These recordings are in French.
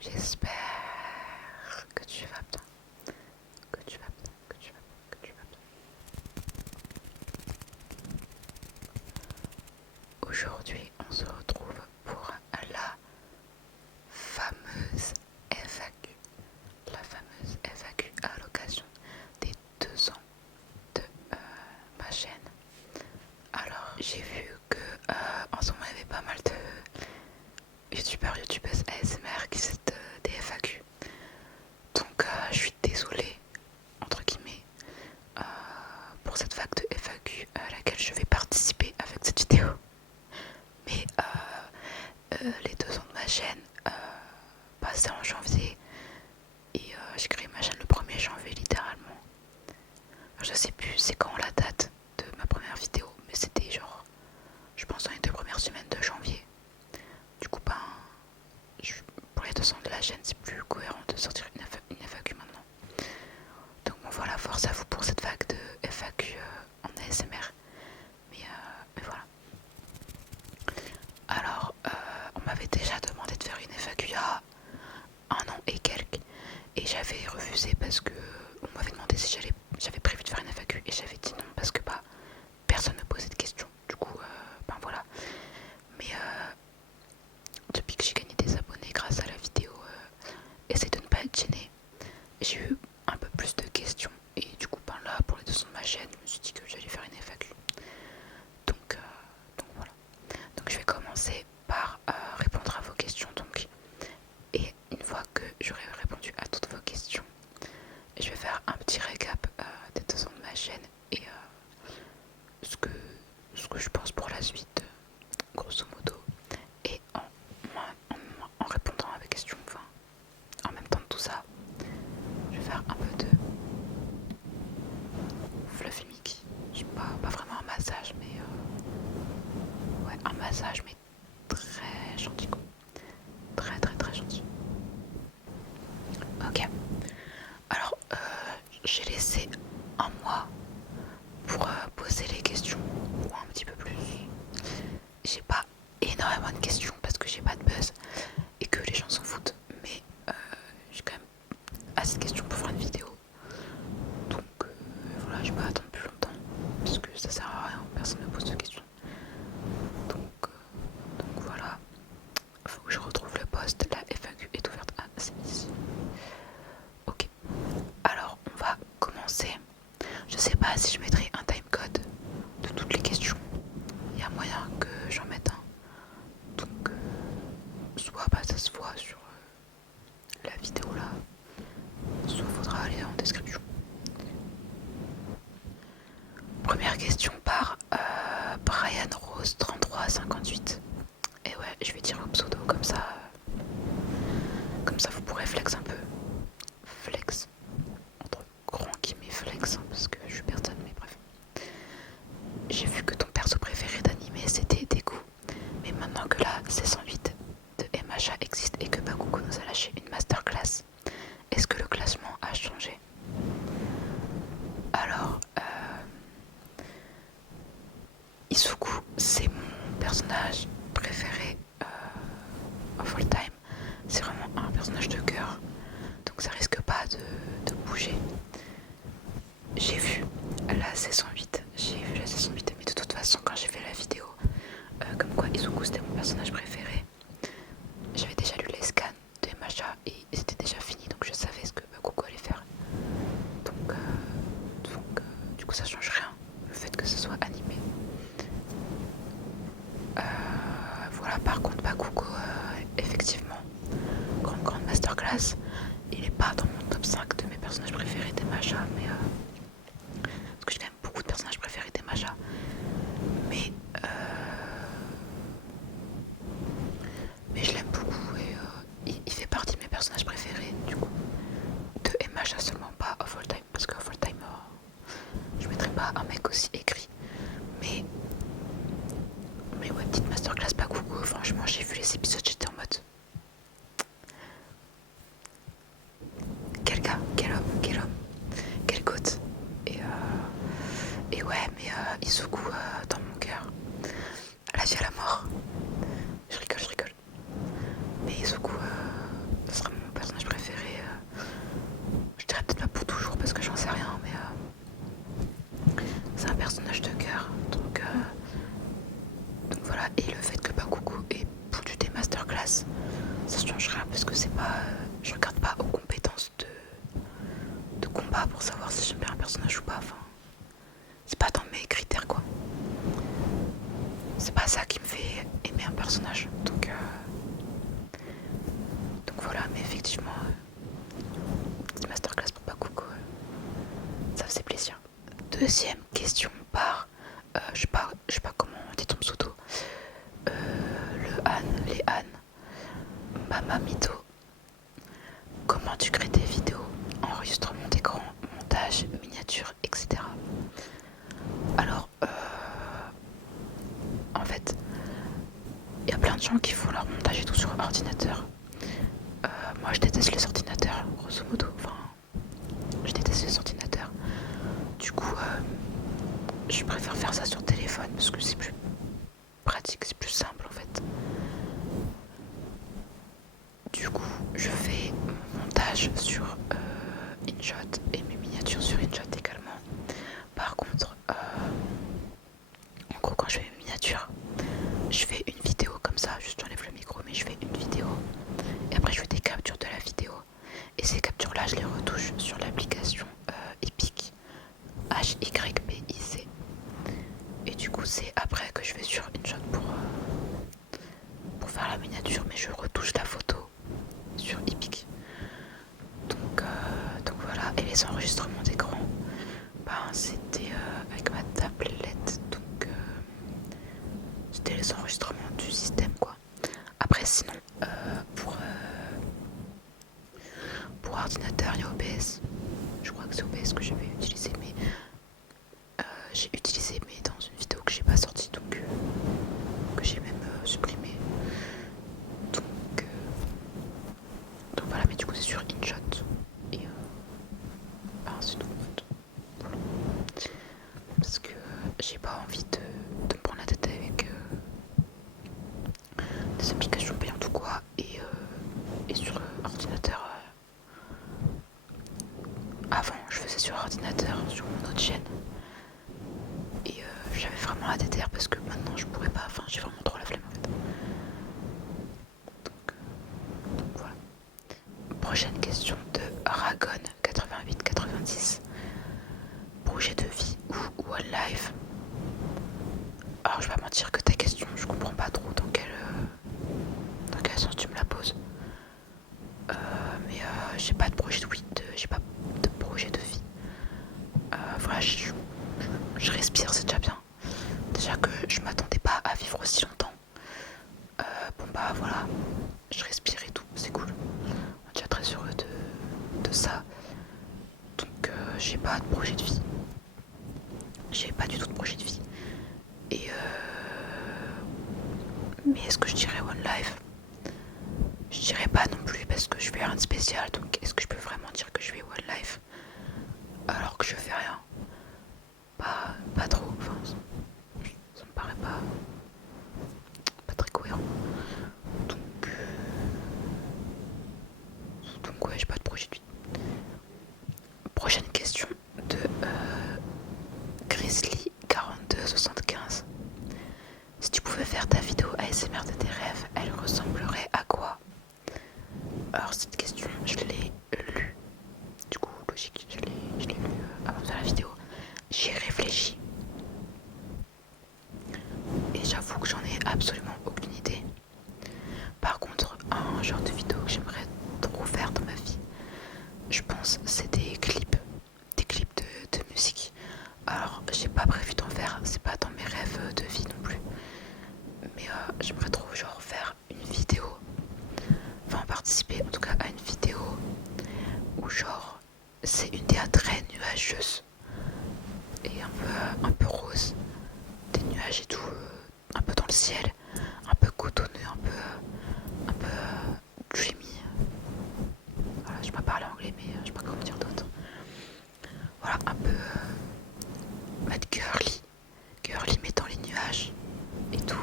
J'espère que tu vas bien, que tu vas bien, que tu vas bien, que tu vas bien. Aujourd'hui, on se retrouve pour la fameuse FAQ. La fameuse FAQ à l'occasion des 2 ans de ma chaîne. Alors, j'ai vu que en ce moment, il y avait pas mal de youtubeurs, youtubeuses ASMR qui faisaient des FAQ. Donc, je suis désolée, entre guillemets, pour cette vague de FAQ à laquelle je vais participer avec cette vidéo. Mais les 2 ans de ma chaîne passaient en janvier et j'ai créé ma chaîne le 1er janvier littéralement. Alors, je sais plus c'est quand la date de ma première vidéo, mais c'était genre, je pense dans les 2 premières semaines de janvier. Du coup, ben, pour les 2 ans de la chaîne, c'est plus cohérent de sortir une FAQ maintenant. Donc bon voilà, force à vous pour cette vague de FAQ en ASMR. Mais voilà. Alors, on m'avait déjà demandé de faire une FAQ il y a 1 an et quelques. Et j'avais refusé parce que on m'avait demandé si j'avais prévu de faire une FAQ. Et j'avais dit non parce que bah, personne ne posait de questions. Du coup, ben voilà. Mais depuis que j'ai gagné des abonnés grâce à la vidéo, essaie de ne pas être gêné. J'ai eu un peu plus de questions. Et du coup, ben là, pour les 200 de ma chaîne, je me suis dit que j'allais faire une FAQ. Donc voilà. Donc je vais commencer par répondre à vos questions. Donc, et une fois que j'aurai répondu à toutes vos questions, je vais faire un petit récap des 2 ans de ma chaîne et ce que je pense pour la suite, grosso modo. Et en répondant à vos questions, enfin, en même temps de tout ça, je vais faire un peu de fluffy Mickey. Je sais pas vraiment un massage, mais ouais, un massage, mais très gentil quoi. Très très très gentil. Ok. Alors, j'ai laissé un mois pour poser les questions, ou un petit peu plus. J'ai pas énormément de questions parce que j'ai pas de buzz et que les gens s'en foutent, mais j'ai quand même assez de questions pour faire une vidéo. Donc voilà, je vais pas attendre plus longtemps parce que ça sert à rien, personne ne pose de questions. Donc voilà, faut que je retrouve le post, la FAQ est ouverte. Ah, c'est ici. Ok, alors on va commencer. Je sais pas si je mettrai un timecode de toutes les questions. Il y a moyen que j'en mette un. Donc soit bah, ça se voit sur la vidéo là, soit faudra aller en description. Première question par Brian Rose 3358. Et ouais, je vais dire au pseudo comme ça. Comme ça vous pourrez flex un peu. Flex. Entre grands guillemets flex, hein, parce que je suis personne, mais bref. J'ai vu que ton perso préféré d'animé c'était Deku. Mais maintenant que la C108 de MHA existe et que Bakugo nous a lâché une masterclass, est-ce que le classement a changé? Alors, Isuku, c'est mon personnage préféré of all time. C'est vraiment un personnage de cœur, donc ça risque pas de bouger. J'ai vu la saison 8, mais de toute façon quand j'ai fait la vidéo comme quoi Izuku c'était mon personnage préféré, j'avais déjà lu les scans de MHA et c'était déjà fini, donc je savais ce que Bakugo allait faire. Donc du coup ça change rien, le fait que ce soit animé. Voilà, par contre Bakugo, effectivement, grande masterclass. Il est pas dans mon top 5 de mes personnages préférés des MHA, mais parce que j'ai quand même beaucoup de personnages préférés des MHA. Mais je l'aime beaucoup et il fait partie de mes personnages préférés du coup. De MHA seulement, pas of all time, parce que of all time, je mettrais pas un mec aussi écrit. Mais ouais, petite masterclass Bakugo, franchement j'ai vu les épisodes, j'étais en mode quel gars, quel homme, quelle côte. Et ouais, mais Izuku dans mon cœur, à la vie à la mort. Je rigole. Mais Izuku, ce sera personnage ou pas, enfin c'est pas dans mes critères quoi. C'est pas ça qui me fait aimer un personnage. Donc voilà, mais effectivement, petite masterclass pour Bakugo, ça faisait plaisir. Deuxième question par, je sais pas comment on dit ton pseudo, les Han, Mamamito. Comment tu crées tes vidéos, enregistrement d'écran, montage, miniature, etc. Alors, en fait, il y a plein de gens qui font leur montage et tout sur ordinateur. Moi, je déteste les ordinateurs, grosso modo. Enfin, je déteste les ordinateurs. Du coup, je préfère faire ça sur téléphone parce que c'est plus pratique, c'est plus simple en fait. Du coup, je fais mon montage sur InShot et mes miniatures sur InShot également. Par contre, en gros, quand je fais mes miniatures, je fais une vidéo comme ça, juste j'enlève le micro, mais je fais une vidéo. Et après, je fais des captures de la vidéo. Et ces captures-là, je les retouche sur l'application Epic, HYPIC. Et du coup, c'est après que je vais sur InShot pour faire la miniature, mais je retouche la photo sur Epic. Donc voilà. Et les enregistrements d'écran, c'était avec ma tablette. Donc c'était les enregistrements du système quoi. Après sinon pour ordinateur il y a OBS. Je crois que c'est OBS que j'avais utilisé, mais j'ai utilisé mais dans une vidéo que j'ai pas sortie, donc que j'ai même supprimé. Donc voilà, mais du coup c'est sur InShot et c'est tout. Voilà. Parce que j'ai pas envie de me prendre la tête avec des applications payantes ou quoi, et sur ordinateur. Avant, je faisais sur ordinateur, sur mon autre chaîne, et j'avais vraiment la déterre parce que maintenant je pourrais pas, enfin j'ai vraiment trop la flemme en fait. Donc voilà. Prochaine question de Aragon 88-90. Projet de vie ou one life. Alors je vais pas mentir que ta question, je comprends pas trop dans quel sens tu me la poses. Mais j'ai pas de projet de vie, j'ai pas de projet de vie. Voilà, je respire, c'est déjà bien. Déjà que je m'attendais pas à vivre aussi longtemps. Voilà, je respire et tout, c'est cool. On est déjà très heureux de ça. Donc j'ai pas de projet de vie. J'ai pas du tout de projet de vie. Et mais est-ce que je dirais one life? Je dirais pas non plus parce que je fais rien de spécial. Donc est-ce que je peux vraiment dire que je fais one life alors que je fais rien? Pas trop, enfin ça me paraît pas très cohérent. Donc ouais, j'ai pas de projet de vie. Prochaine question de Grizzly 4275. Si tu pouvais faire ta vidéo ASMR de tes rêves, elle ressemblerait à quoi? Alors cette question, je l'ai lue. Du coup, logique, je l'ai lue avant de faire la vidéo. J'y ai réfléchi. Et j'avoue que j'en ai absolument aucune idée. Par contre, un genre de vidéo que j'aimerais trop faire dans ma vie, je pense, c'est des clips de musique. Alors, j'ai pas prévu d'en faire, c'est pas dans mes rêves de vie non plus. Mais j'aimerais trop genre faire une vidéo, enfin participer en tout cas à une vidéo où genre c'est une DA très nuageuse et un peu rose, des nuages et tout, un peu dans le ciel, un peu cotonneux, un peu dreamy. Voilà, je sais pas parler anglais, mais je sais pas comment dire d'autre. Voilà, un peu girly mais dans les nuages et tout,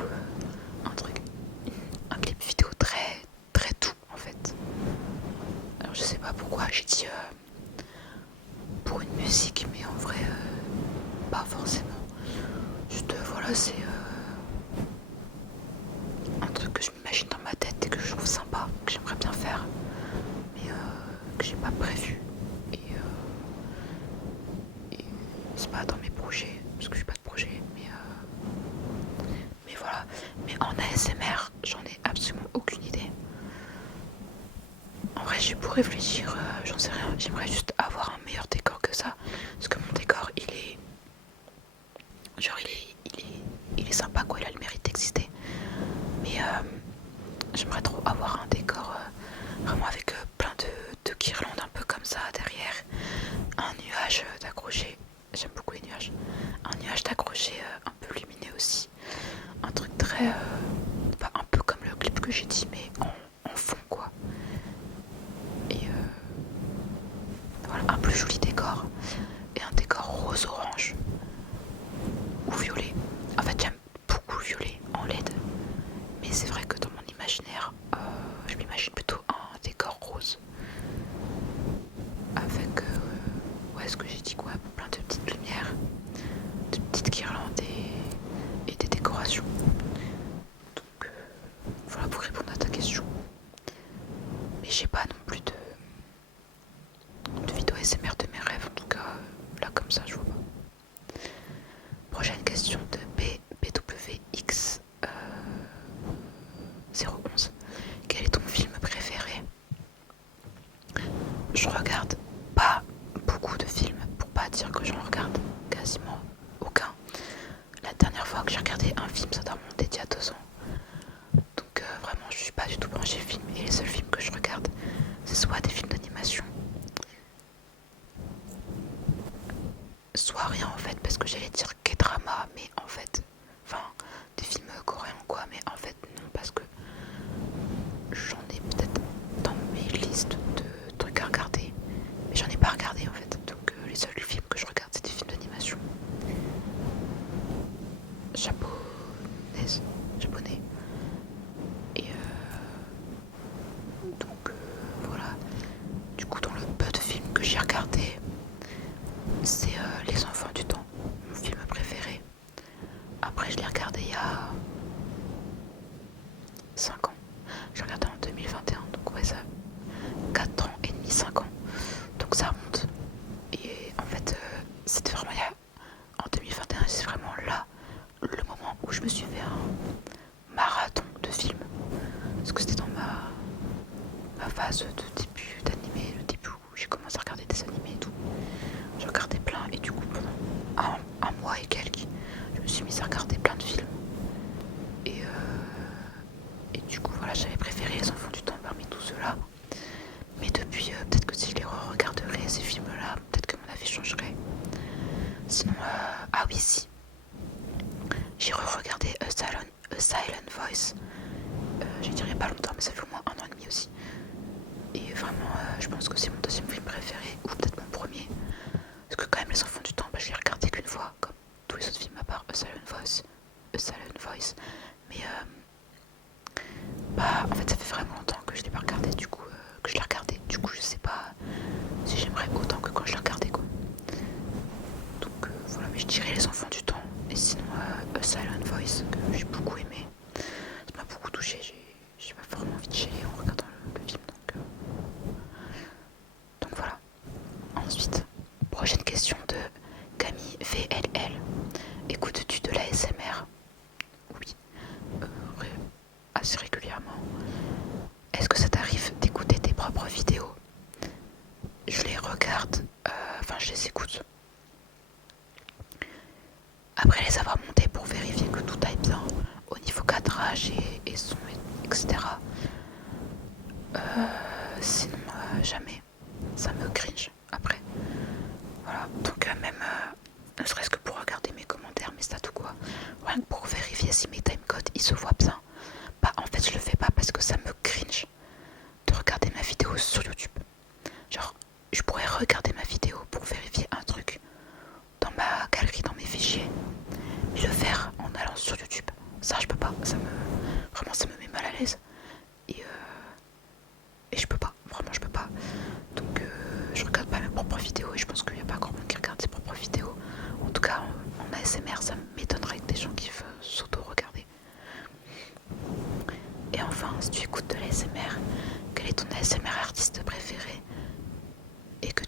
un clip vidéo très très doux en fait. Alors je sais pas pourquoi j'ai dit pour une musique, mais en vrai pas forcément. Juste voilà, c'est un truc que je m'imagine dans ma tête et que je trouve sympa, que j'aimerais bien faire, mais que j'ai pas prévu. Et c'est pas dans mes projets, parce que je n'ai pas de projet, mais voilà. Mais en ASMR, j'en ai absolument aucune idée. En vrai, j'ai beau réfléchir, j'en sais rien. J'aimerais juste avoir un meilleur décor que ça, parce que mon décor, il est genre il est sympa quoi, il a le mérite d'exister. Mais j'aimerais trop avoir un décor vraiment avec plein de guirlandes un peu comme ça derrière, un nuage d'accroché. J'aime beaucoup les nuages. Un nuage d'accroché un peu lumineux aussi. Un truc très bah, un peu comme le clip que j'ai dit, mais en fond quoi. Et voilà, un plus joli décor. Et un décor rose-orange ou violet. En fait, j'aime beaucoup le violet en LED. Mais c'est vrai que dans mon imaginaire, je m'imagine plutôt un décor rose. Avec, ouais, ce que j'ai dit quoi, plein de petites lumières, de petites guirlandes et des décorations. Donc voilà pour répondre à ta question. Mais j'ai pas non plus de vidéo ASMR de mes rêves, en tout cas là comme ça je vois pas. Prochaine question de BWX 011. Quel est ton film préféré? Je regarde pas beaucoup de films, pour pas dire que j'en regarde quasiment aucun. La dernière fois que j'ai regardé un film, ça doit remonter d'il y a 2 ans. Donc vraiment, je suis pas du tout branchée film. Et les seuls films que je regarde, c'est soit des films d'animation, soit rien en fait, parce que j'allais dire K-drama, mais en fait, enfin, des films coréens quoi, mais en fait non, parce que j'en ai peut-être dans mes listes de trucs à regarder, mais j'en ai pas regardé en fait. Donc les seuls films que je regarde, c'est des films d'animation japonais. Et donc voilà. Du coup, dans le peu de films que j'ai regardé, c'est Les Enfants du Temps, mon film préféré. Après, je l'ai regardé il y a 5 ans. Je l'ai regardé en 2021, donc ouais, ça 4 ans et demi, 5 ans. Donc ça remonte. Et en fait, c'était vraiment en 2021, c'est vraiment là le moment où je me suis fait un marathon de films. Parce que c'était dans ma phase de début d'animé, le début où j'ai commencé à regarder des animés et tout. J'ai regardé plein et du coup pendant un mois et quelques, je me suis mise à regarder plein de films. Et du coup voilà, j'avais préféré Les Enfants du Temps parmi tous ceux-là. Mais depuis, peut-être que si je les re-regarderais ces films-là, peut-être que mon avis changerait. Sinon, ah oui si, j'ai re-regardé A Silent Voice. J'ai dit il y a pas longtemps, mais ça fait au moins 1 an et demi aussi. Et vraiment, je pense que c'est mon deuxième film préféré, ou peut-être mon premier. Parce que quand même, Les Enfants du Temps, bah, je l'ai regardé qu'une fois, comme tous les autres films à part A Silent Voice. Mais bah, en fait, ça fait vraiment longtemps que je l'ai pas regardé, du coup, que je l'ai regardé. Du coup, je sais pas si j'aimerais autant que quand je l'ai regardé, quoi. Donc voilà, mais je dirais Les Enfants du Temps. Et sinon, A Silent Voice, que j'ai beaucoup aimé. Ça m'a beaucoup touché, j'ai pas vraiment envie de chialer en regardant le film, donc voilà. Ensuite, prochaine question de Camille VLL. Écoutes-tu de l'ASMR? Oui, assez régulièrement. Est-ce que ça t'arrive d'écouter tes propres vidéos? Je les regarde, enfin je les écoute. Après les avoir montées pour vérifier que tout aille bien au niveau cadrage et son, etc. Sinon, jamais. Ça me cringe après. Voilà, donc même ne serait-ce que pour regarder mes commentaires, mes stats ou quoi, rien que pour vérifier si mes timecodes ils se voient bien. Bah en fait je le fais pas parce que ça me cringe de regarder ma vidéo sur YouTube. Genre je pourrais regarder ma vidéo pour vérifier un truc dans ma galerie, dans mes fichiers, mais le faire en allant sur YouTube, ça je peux pas. Vraiment ça me met mal à l'aise. Et je peux pas, vraiment je peux pas. Donc je regarde pas mes propres vidéos et je pense qu'il n'y a pas grand monde qui regarde ses propres vidéos. En tout cas en ASMR ça m'étonnerait que des gens qui veulent s'auto-regarder. Et enfin, si tu écoutes de l'ASMR, quel est ton ASMR artiste préféré et que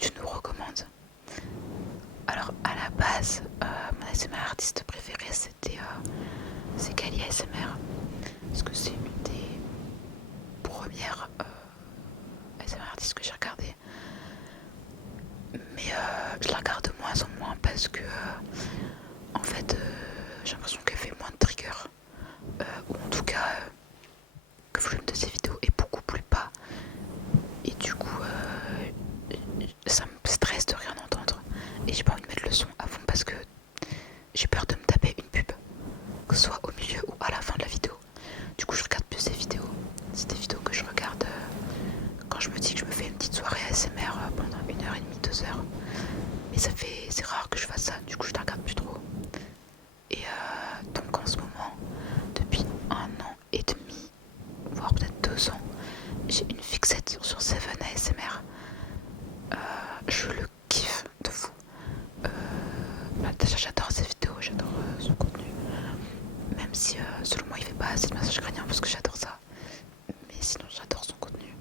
pas envie de mettre le son à fond parce que j'ai peur de me taper une pub, que ce soit au milieu ou à la fin de la vidéo. Du coup je regarde plus ces vidéos. C'est des vidéos que je regarde quand je me dis que je me fais une petite soirée ASMR pendant 1h30, 2h. Mais c'est rare que je fasse ça, du coup je ne regarde plus trop. Et donc en ce moment, depuis 1 an et demi, voire peut-être 2 ans, j'ai une fixette sur Seven ASMR. Je le kiffe de fou. Déjà j'adore ses vidéos, j'adore son contenu. Même si selon moi il fait pas assez de massage crânien parce que j'adore ça. Mais sinon j'adore son contenu.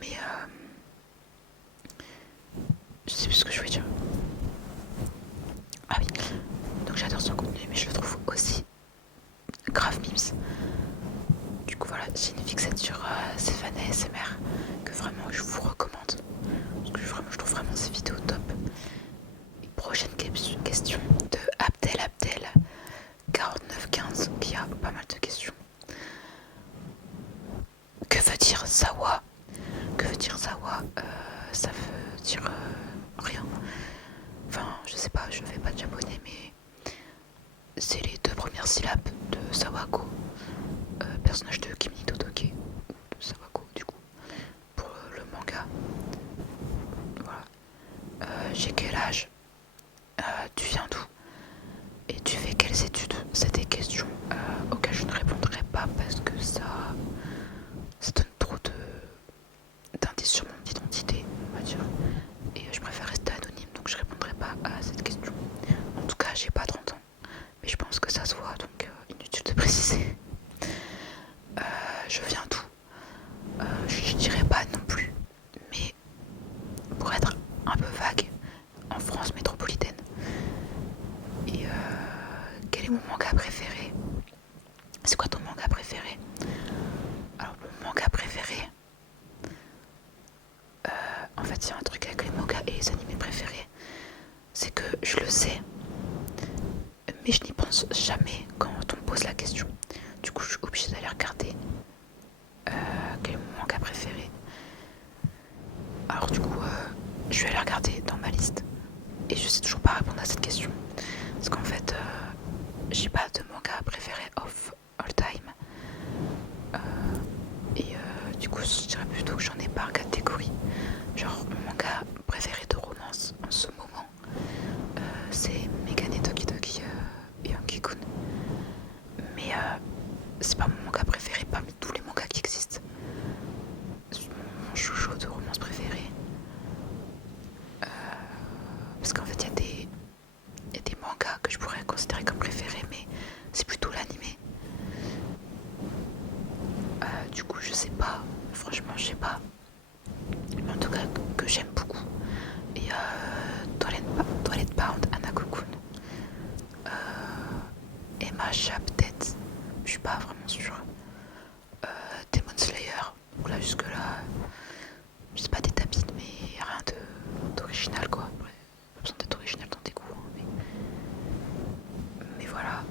Mais je sais plus ce que je voulais dire. Ah oui, donc j'adore son contenu mais je le trouve aussi grave mimes. Du coup voilà, j'ai une fixette sur Seven ASMR que vraiment je vous recommande. Parce que je trouve vraiment ses vidéos top. Et prochaine question de Abdel 4915 qui a pas mal de questions. Que veut dire Sawa? Que veut dire Sawa? Ça veut dire rien. Enfin, je sais pas, je fais pas de japonais, mais c'est les 2 premières syllabes de Sawako, personnage de Kimi no Todoke, ou de Sawako du coup, pour le manga. Voilà. J'ai quel âge? Tu viens d'où? Et tu fais quelles études? C'est des questions auxquelles je ne répondrai pas parce que ça donne trop d'indices sur mon identité, on va dire. Et je préfère rester anonyme, donc je répondrai pas à cette question. En tout cas, j'ai pas 30 ans, mais je pense que ça se voit, donc inutile de préciser. Je viens d'où? Je dirais pas non plus, mais pour être un peu vague, en France métropolitaine. Et quel est mon manga préféré? C'est quoi ton manga préféré? Alors mon manga préféré, en fait il y a un truc avec les mangas et les animés préférés, c'est que je le sais, mais je n'y pense jamais quand on me pose la question. Du coup je suis obligée d'aller regarder quel est mon manga préféré. Alors du coup je vais aller regarder dans ma liste et je sais toujours pas répondre à cette question. Parce qu'en fait j'ai pas de manga préféré of all time. Du coup je dirais plutôt que j'en ai par catégorie. Genre mon manga préféré de romance en ce moment c'est Megane Toki Toki Yankee-kun. Mais c'est pas mon manga préféré parmi tous les mangas qui existent. C'est mon chouchou de romance préféré. Parce qu'en fait il y a des mangas que je pourrais considérer comme préférés, mais c'est plutôt l'animé. Du coup je sais pas, franchement je sais pas. Mais en tout cas que j'aime beaucoup. Et Toilet Bound Hanako-kun. Emma Sha peut-être, je suis pas vraiment sûre. Demon Slayer, donc là jusque là c'est pas des tapis mais rien d'original quoi. Après, pas besoin d'être original dans tes goûts hein, mais voilà.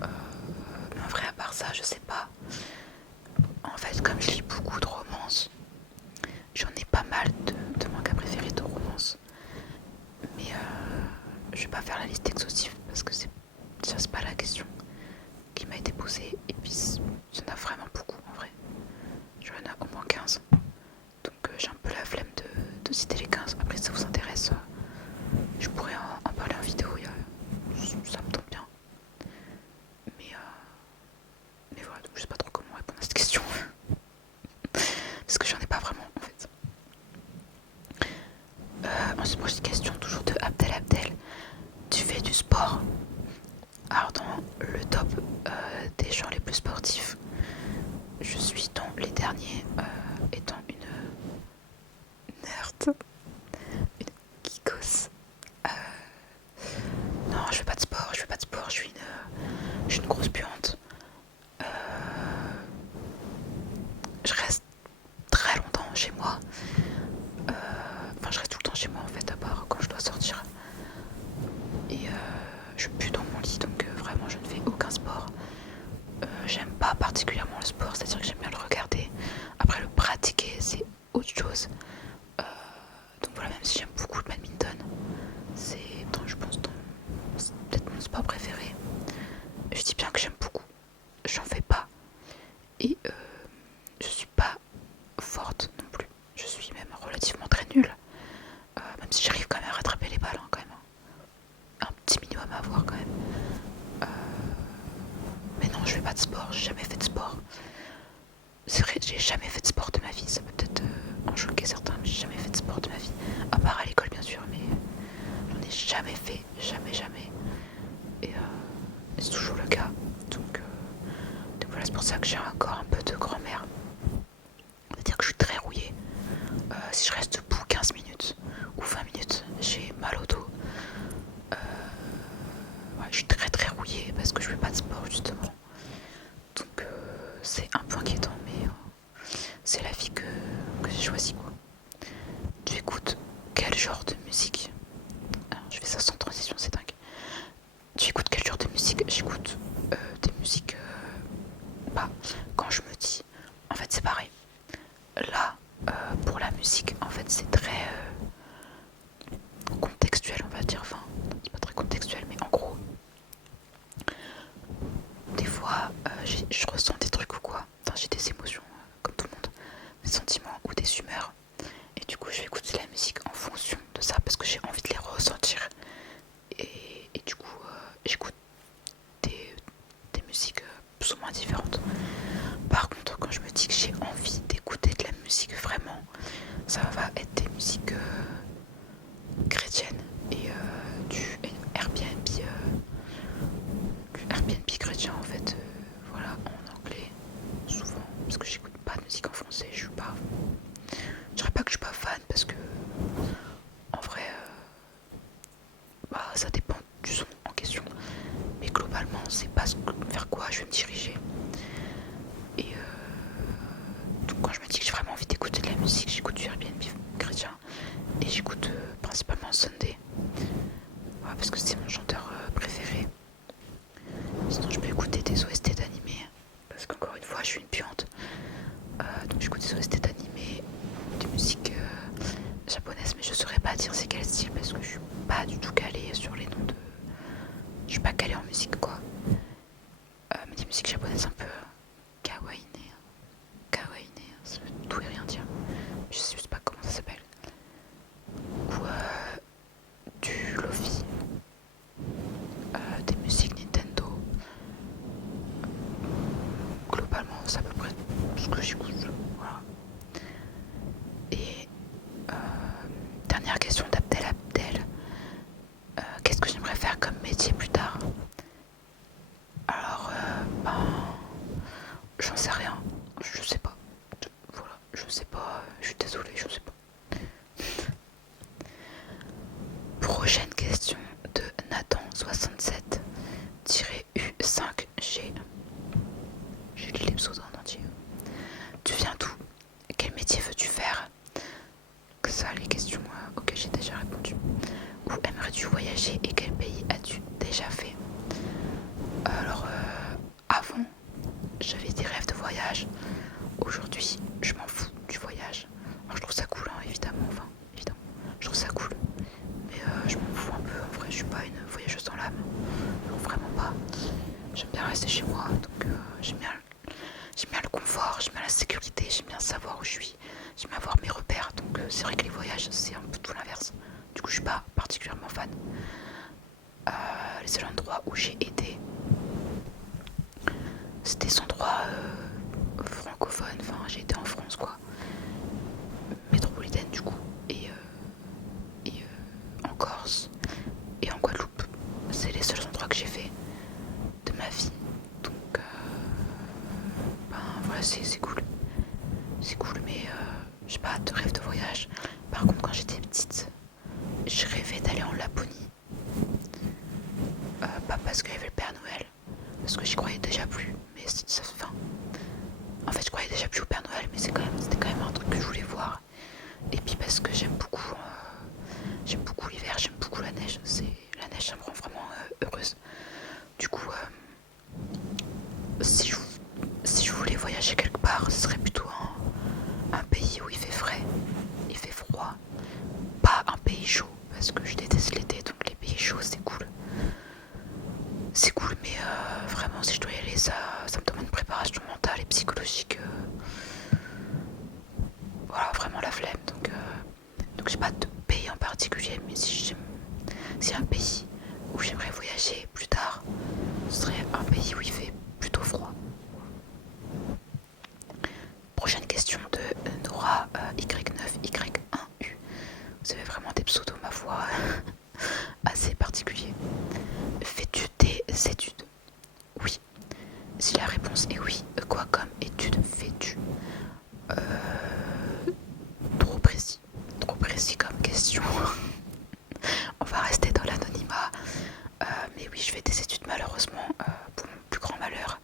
Mais en vrai à part ça je sais pas. En fait comme je lis beaucoup de romances, j'en ai pas mal de mangas préférés de romance. Mais je vais pas faire la liste exhaustive parce que c'est pas la question qui m'a été posée. Et puis il y en a vraiment beaucoup en vrai. Il y en a au moins 15. Donc j'ai un peu la flemme de citer les 15. Après si ça vous intéresse, je pourrais en parler en vidéo. Ça me tombe bien. Mais voilà, donc je sais pas trop comment répondre à cette question. Parce que j'en ai pas vraiment en fait. Ensuite, prochaine question, toujours de Abdel. Tu fais du sport? Alors dans le top des gens les plus sportifs, je suis dans les derniers, étant une nerd, une geekos. Non, je fais pas de sport, je suis une grosse puante. Je reste très longtemps chez moi. Enfin, je reste tout le temps chez moi en fait, à part quand je dois sortir. Et je pue dans mon lit, donc vraiment je ne fais aucun sport. J'aime pas particulièrement le sport, c'est-à-dire que j'aime bien le regarder. Après le pratiquer c'est autre chose. Donc genre de musique? Alors, je fais ça sans transition, c'est dingue. Tu écoutes quel genre de musique? J'écoute des musiques... bah, quand je me dis... En fait, c'est pareil. Là, pour la musique, en fait, c'est très contextuel, on va dire. Enfin, c'est pas très contextuel, mais en gros, des fois, je ressens des trucs ou quoi. Enfin, j'ai des émotions, comme tout le monde, des sentiments ou des humeurs. Et du coup, je vais écouter la musique en fonction de ça parce que j'ai envie de les ressentir. Et du coup, j'écoute des musiques plus ou moins différentes. Par contre, quand je me dis que j'ai envie d'écouter de la musique vraiment, ça va être des musiques chrétiennes et du Airbnb, chrétien en fait, voilà, en anglais souvent, parce que j'écoute pas de musique en français, je dirais pas que je suis pas fan parce que en vrai, bah ça dépend du son en question, mais globalement c'est pas vers quoi je vais me diriger. Et donc quand je me dis que j'ai vraiment envie d'écouter de la musique, j'écoute du Airbnb chrétien et j'écoute principalement Sunday, voilà, parce que c'est mon chanteur préféré. Sinon je peux écouter des OST d'animés, parce qu'encore une fois je suis une puante, donc j'écoute des OST d'animés, des musiques japonaises, mais je saurais pas dire c'est quel style parce que je suis pas du tout calée sur les noms de... Je suis pas calée en musique quoi, mais des musiques japonaises un peu kawaii, ça veut tout et rien dire, je sais juste pas comment ça s'appelle, ou du lofi, des musiques Nintendo. Globalement c'est à peu près ce que j'écoute, voilà. Et dernière question d'Abdel Abdel, qu'est-ce que j'aimerais faire comme métier plus tard? Alors j'en sais rien, je sais pas, voilà, je sais pas, je suis désolée, je sais pas. Prochaine question de Nathan67-U5G. J'ai lu les pseudos en entier. Tu viens d'où? Quel métier veux-tu faire? Que ça, les questions auxquelles j'ai déjà répondu. Où aimerais-tu voyager et quel pays as-tu déjà fait? Alors, avant, j'avais des rêves de voyage. Aujourd'hui, je m'en fous du voyage. Alors, je trouve ça cool, hein, évidemment. Je trouve ça cool. Mais je m'en fous un peu. En vrai, je suis pas une voyageuse dans l'âme. Non, vraiment pas. J'aime bien rester chez moi. Donc, j'aime bien le confort, j'aime bien la sécurité, j'aime bien savoir où je suis, j'aime bien avoir mes repères. Donc, c'est vrai que les voyages, c'est un peu tout l'inverse. Du coup, je suis pas particulièrement fan. Les seuls endroits où j'ai été, c'était des endroits francophones. Enfin, j'ai été en France, quoi. Métropolitaine, du coup. Et en Corse et en Guadeloupe. C'est les seuls endroits que j'ai fait de ma vie. Donc, voilà, c'est cool. C'est cool, mais j'ai pas de rêve de voyage. Par contre, quand j'étais petite, je rêvais d'aller en Laponie. Pas parce qu'il y avait le Père Noël, parce que j'y croyais déjà plus. Mais en fait, je croyais déjà plus au Père Noël, mais c'était quand même un truc que je voulais voir. Et puis parce que j'aime beaucoup l'hiver, j'aime beaucoup la neige. La neige, ça me rend vraiment heureuse. Du coup, si je voulais voyager quelque part, ce serait plutôt un pays où il fait frais, il fait froid, pas un pays chaud, parce que je déteste l'été, donc les pays chauds c'est cool. C'est cool, mais vraiment si je dois y aller, ça me demande une préparation mentale et psychologique. Voilà, vraiment la flemme. Donc j'ai pas de pays en particulier, mais si un pays où j'aimerais voyager plus tard, ce serait un pays où il fait plutôt froid. Prochaine question de Nora Y9Y1U. Vous avez vraiment des pseudos, ma foi, assez particuliers. Fais-tu des études? Oui. Si la réponse est oui, quoi comme études fais-tu? Trop précis comme question. On va rester dans l'anonymat. Mais oui, je fais des études malheureusement, pour mon plus grand malheur.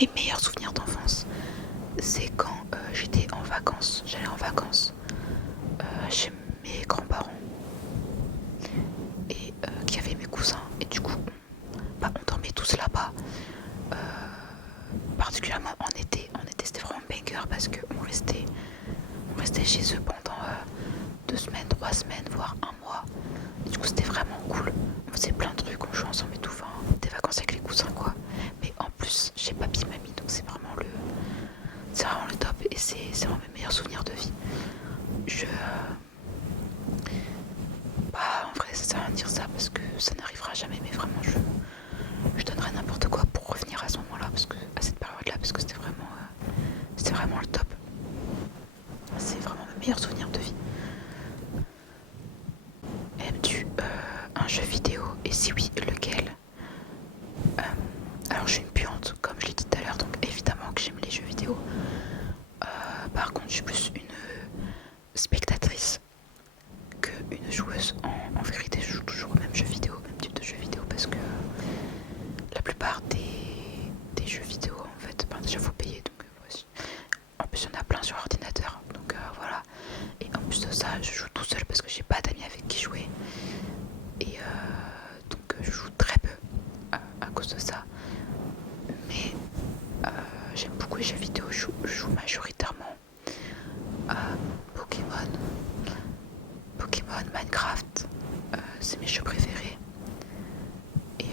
mes meilleurs souvenirs d'enfance, c'est quand j'étais en vacances. J'allais en vacances chez mes grands-parents et qui avaient mes cousins. Et du coup, on dormait tous là-bas. Particulièrement en été. En été, c'était vraiment banger parce qu'on restait chez eux pendant 2 semaines, 3 semaines, voire un mois. Et du coup, c'était vraiment cool. On faisait plein de trucs, on jouait ensemble et tout. Enfin, des vacances avec les cousins, quoi. Mais en plus, j'ai papy, mamie, donc c'est vraiment le top. Et c'est vraiment mes meilleurs souvenirs de vie. En vrai, ça sert à rien de dire ça parce que ça n'arrivera jamais. Mais vraiment, je donnerais n'importe quoi pour revenir à ce moment-là, à cette période-là, parce que c'était vraiment le top. C'est vraiment mes meilleurs souvenirs de vie. Aimes-tu un jeu vidéo? Et si oui, lequel? Alors je suis une puante, comme je l'ai dit tout à l'heure, donc évidemment que j'aime les jeux vidéo. Par contre, je suis plus une spectatrice qu'une joueuse. En vérité, je joue toujours au même jeu vidéo, au même type de jeu vidéo, parce que la plupart des jeux vidéo, en fait, déjà faut payer, donc voici. En plus, il y en a plein sur ordinateur, donc voilà. Et en plus de ça, je joue tout seul parce que j'ai pas d'amis avec qui jouer. Et donc je joue très peu à cause de ça. Mais j'aime beaucoup les jeux vidéo. Je joue majoritairement à Pokémon, Minecraft. C'est mes jeux préférés. Et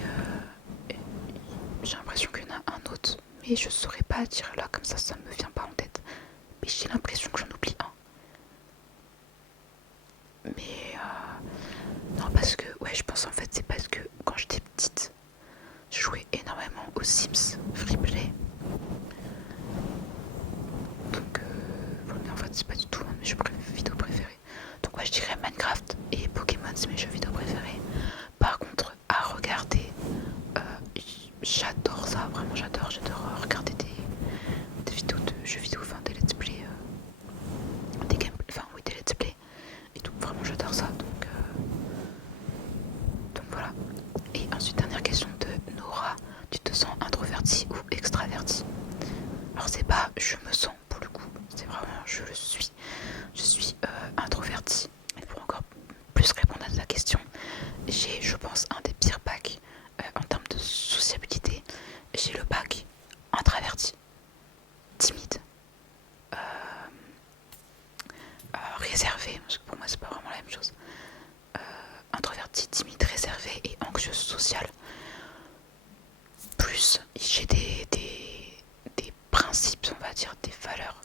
j'ai l'impression qu'il y en a un autre, mais je saurais pas dire là comme ça me vient pas en tête. Mais j'ai l'impression que j'en oublie un. Mais non, parce que je pense en fait c'est parce que quand j'étais petite, je jouais énormément aux Sims Freeplay. Donc mais en fait c'est pas du tout un de mes jeux vidéo préférés. Donc je dirais Minecraft et Pokémon, c'est mes jeux vidéo préférés. Par contre, à regarder, j'adore ça, vraiment j'adore regarder des vidéos de jeux vidéo, enfin des let's play, des let's play et tout, vraiment j'adore ça, donc voilà. Et ensuite, dernière question de Nora, tu te sens introverti ou extraverti? Alors c'est pas je me sens pour le coup, c'est vraiment je le suis. Je suis introverti. Et pour encore plus répondre à ta question, j'ai je pense un des pires bacs en termes de sociabilité. J'ai le bac introverti, timide, réservé, parce que pour moi c'est pas vraiment la même chose. Introverti, timide, réservé et anxieuse sociale. Plus j'ai des principes, on va dire, des valeurs,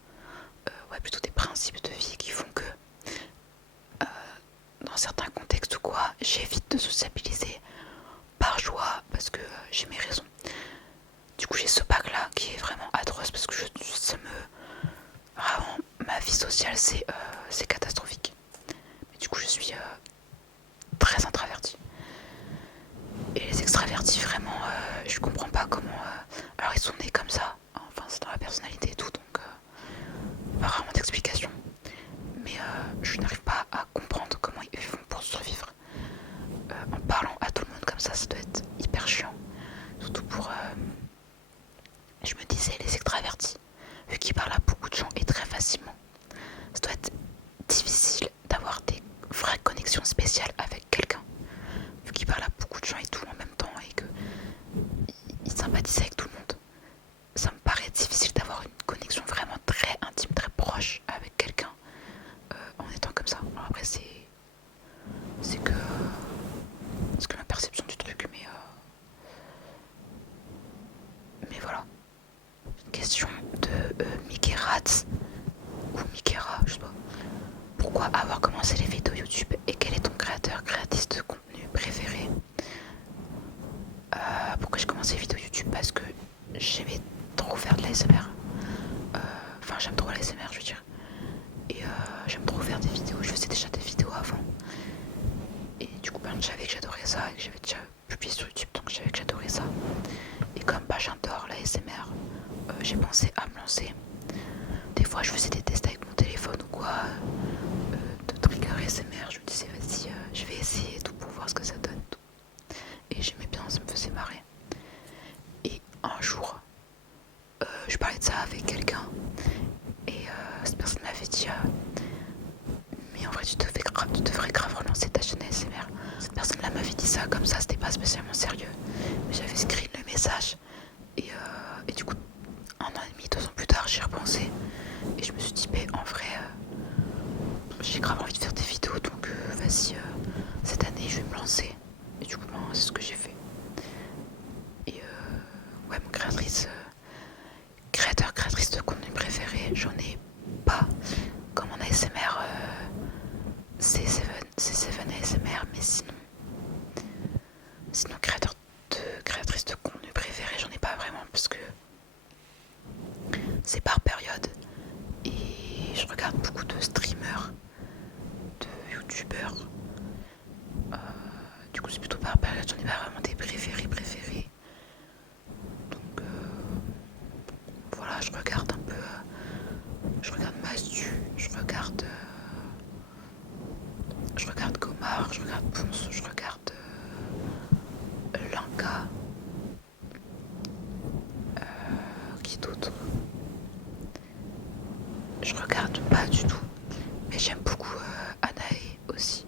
plutôt des principes de vie qui font que dans certains contextes ou quoi, j'évite de sociabiliser par choix parce que j'ai mes raisons. Du coup j'ai ce bac là qui est vraiment atroce parce que vraiment ma vie sociale c'est catastrophique. Mais du coup je suis très introvertie. Et les extravertis vraiment je comprends pas comment alors ils sont nés comme ça, enfin c'est dans la personnalité et tout, donc pas vraiment d'explication. Mais je n'arrive pas à comprendre comment ils font pour survivre. En parlant à tout le monde comme ça doit être hyper chiant. Surtout pour je me disais les extravertis, vu qu'ils parlent à beaucoup de gens et très facilement, ça doit être difficile d'avoir des vraies connexions spéciales avec quelqu'un, vu qu'ils parlent à beaucoup de gens et tout en même temps et qu'ils sympathisent avec tout le monde. Ça me paraît difficile d'avoir une connexion vraiment très intime, très proche avec quelqu'un en étant comme ça. Alors après c'est que ma perception du truc, mais voilà. Question de Mickey ou Mikera, je sais pas. Pourquoi avoir commencé les vidéos YouTube et quel est ton créatrice de contenu préféré? Pourquoi j'ai commencé les vidéos YouTube? Parce que j'aimais trop faire de l'ASMR. Enfin, j'aime trop l'ASMR, je veux dire. Et j'aime trop faire des vidéos. Je faisais déjà des vidéos avant. Et du coup, je savais que j'adorais ça et que j'avais déjà publié sur YouTube, donc je savais que j'adorais ça. Et comme j'adore l'ASMR, j'ai pensé à me lancer. Des fois, je faisais des tests avec mon téléphone ou quoi, de trigger ASMR. Je me disais, vas-y, je vais essayer tout pour voir ce que ça donne. Tout. Et j'aimais bien, ça me faisait marrer. Et un jour, avec quelqu'un et cette personne m'avait dit mais en vrai tu devrais grave relancer ta chaîne ASMR. Cette personne là m'avait dit ça comme ça, c'était pas spécialement sérieux, mais j'avais screen le message et du coup 1 an et demi, 2 ans plus tard j'y repensé et je me suis dit mais en vrai j'ai grave envie de faire des vidéos donc vas-y cette année je vais me lancer et du coup c'est ce que j'ai fait. Et ouais, mon créatrice de contenu préféré, j'en ai pas. Comme en ASMR, c'est Seven ASMR, mais sinon créatrice de contenu préféré, j'en ai pas vraiment parce que c'est par période et je regarde beaucoup de streamers, de youtubeurs. Du coup c'est plutôt par période, j'en ai pas vraiment des préférés. Donc voilà, je regarde un peu, je regarde Mastu, je regarde Gomard, je regarde Ponce, je regarde Lanka, qui d'autre? Je regarde pas du tout, mais j'aime beaucoup Anae aussi.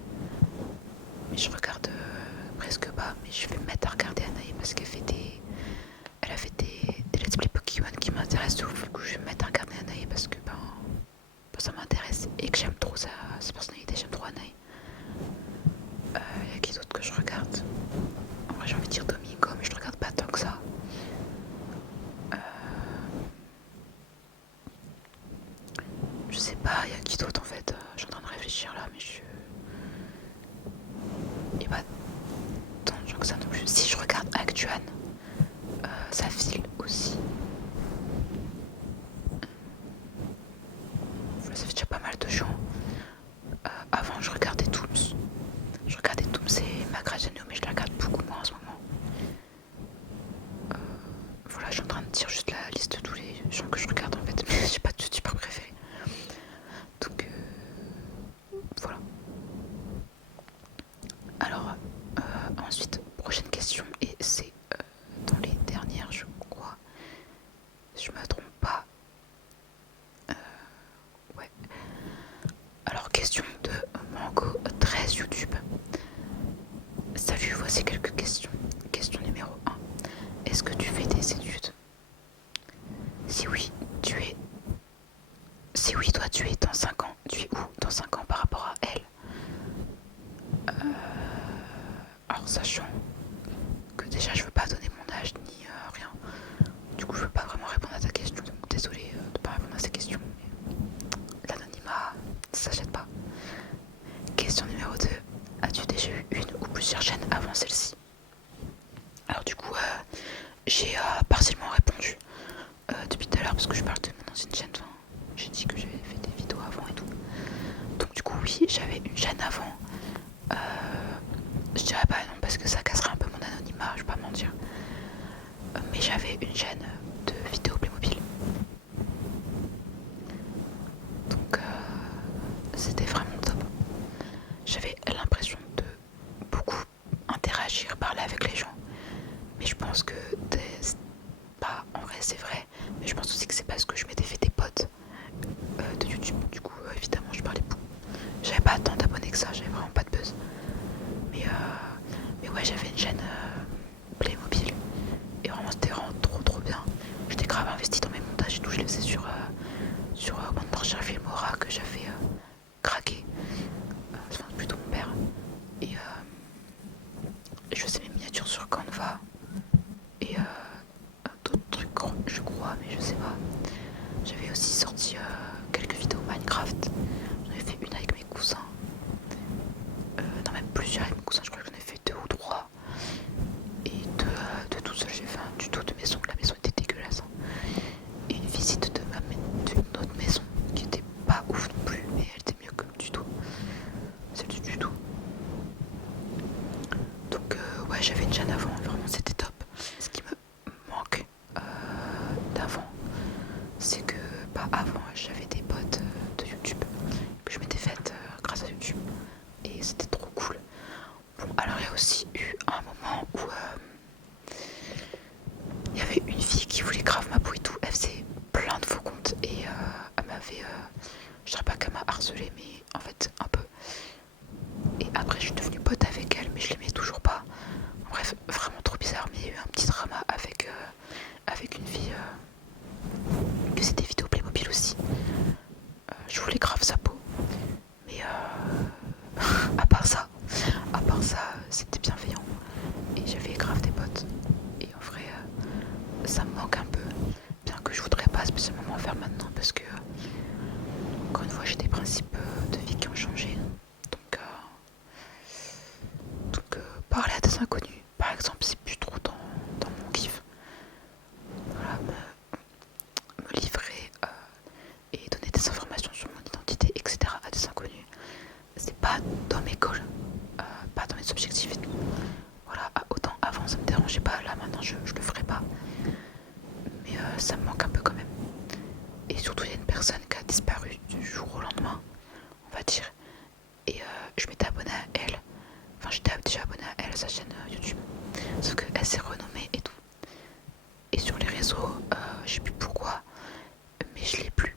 Mais je regarde presque pas, mais je vais me mettre à regarder Anae parce qu'elle a fait des let's play Pokémon qui m'intéressent de ouf. Du coup je vais me mettre à regarder Anae parce que ça m'intéresse et que j'aime trop sa personnalité, j'aime trop Anae. Y a qui d'autre que je regarde? En vrai j'ai envie de dire Domingo, mais je ne regarde pas tant que ça. Je sais pas, y a qui d'autre en fait? Je suis en train de réfléchir là, mais y a pas tant de gens que ça non plus. Si je regarde Actuan, ça file aussi. Ça fait déjà pas mal de gens. Avant je regardais Tooms. Et Macrageno, mais je la regarde beaucoup moins en ce moment. Voilà, je suis en train de dire juste la liste de tous les gens que je regarde en fait, mais j'ai pas de youtubeur préféré. Donc voilà. Alors ensuite, prochaine question, et c'est dans les dernières je crois, si je me trompe pas. Ouais. Alors question de Mango 13 YouTube. Salut, voici quelques questions. Question numéro 1. Est-ce que tu fais des études? Si oui, toi tu es dans 5 ans. Tu es où dans 5 ans par rapport à elle? Alors sachant que déjà je veux pas donner mon âge ni rien. Du coup je veux pas vraiment répondre à ta question. Donc désolée de pas répondre à ces questions. Mais l'anonymat, ça s'achète pas. Question numéro 2. As-tu déjà eu une ou plusieurs chaînes avant celle-ci? Alors du coup j'ai partiellement répondu depuis tout à l'heure parce que je parle de mon ancienne chaîne. Enfin, j'ai dit que j'avais fait des vidéos avant et tout. Donc du coup oui, j'avais une chaîne avant. Je dirais pas non parce que ça casserait un peu mon anonymat, je vais pas mentir. Mais j'avais une chaîne de vidéos Playmobil. Donc c'était vraiment top. J'avais l'impression de beaucoup interagir, parler avec les gens. Mais je pense que pas en vrai c'est vrai. Mais je pense aussi que c'est parce que je m'étais fait des potes de YouTube. Du coup évidemment je parlais beaucoup. J'avais pas tant d'abonnés que ça, j'avais vraiment pas de buzz. Mais ouais, j'avais une chaîne Playmobil et vraiment c'était vraiment trop bien. J'étais grave investi dans mes montages et tout, je les faisais sur Wondershare Filmora que j'avais craqué. Enfin plutôt mon père. Et je faisais mes miniatures sur Canva et d'autres trucs je crois, mais je sais pas. J'avais aussi sorti quelques vidéos Minecraft. J'en ai fait une avec mes cousins. Non, même plusieurs avec mes cousins, je crois que j'en ai fait 2 ou 3. Et de tout seul, j'ai fait un tuto de maison. La maison était dégueulasse. Et une visite d'une autre maison qui était pas ouf non plus, mais elle était mieux que le tuto. Celle du tuto. Donc ouais, j'avais une chaîne avant, vraiment c'était top. Ce qui me manque d'avant, c'est que avant j'avais des potes de YouTube que je m'étais faite grâce à YouTube. Et c'était trop cool. Bon, alors il y a aussi eu un moment où il y avait une fille qui voulait grave ma peau et tout. Elle faisait plein de m'avait, je dirais pas qu'elle m'a harcelé, mais en fait un peu. Et après je suis devenue pote avec elle, mais je l'aimais toujours pas. Bref, vraiment trop bizarre, mais il y a eu un petit drama avec une fille que c'était vidéo Playmobil aussi. Je voulais grave sa peau, mais à part ça, c'était bienveillant et j'avais grave des potes. Et en vrai, ça me manque un peu, bien que je voudrais pas spécialement m'en faire maintenant parce que, encore une fois, j'ai des principes de vie qui ont changé. Donc parler à des inconnus, par exemple, c'est plus trop dans mon kiff. Voilà, me livrer et donner des informations sur mon identité, etc. à des inconnus, c'est pas dans mes goals, pas dans mes objectifs et tout. Voilà, autant avant ça me dérangeait pas, là maintenant je le ferai pas. Mais ça me manque un peu quand même. Et surtout il y a une personne qui a disparu du jour au lendemain, on va dire. Et je m'étais abonnée à elle. Enfin j'étais déjà abonnée à elle, sa chaîne YouTube. Sauf qu'elle s'est renommée et tout. Et sur les réseaux, je sais plus pourquoi, mais je l'ai plus.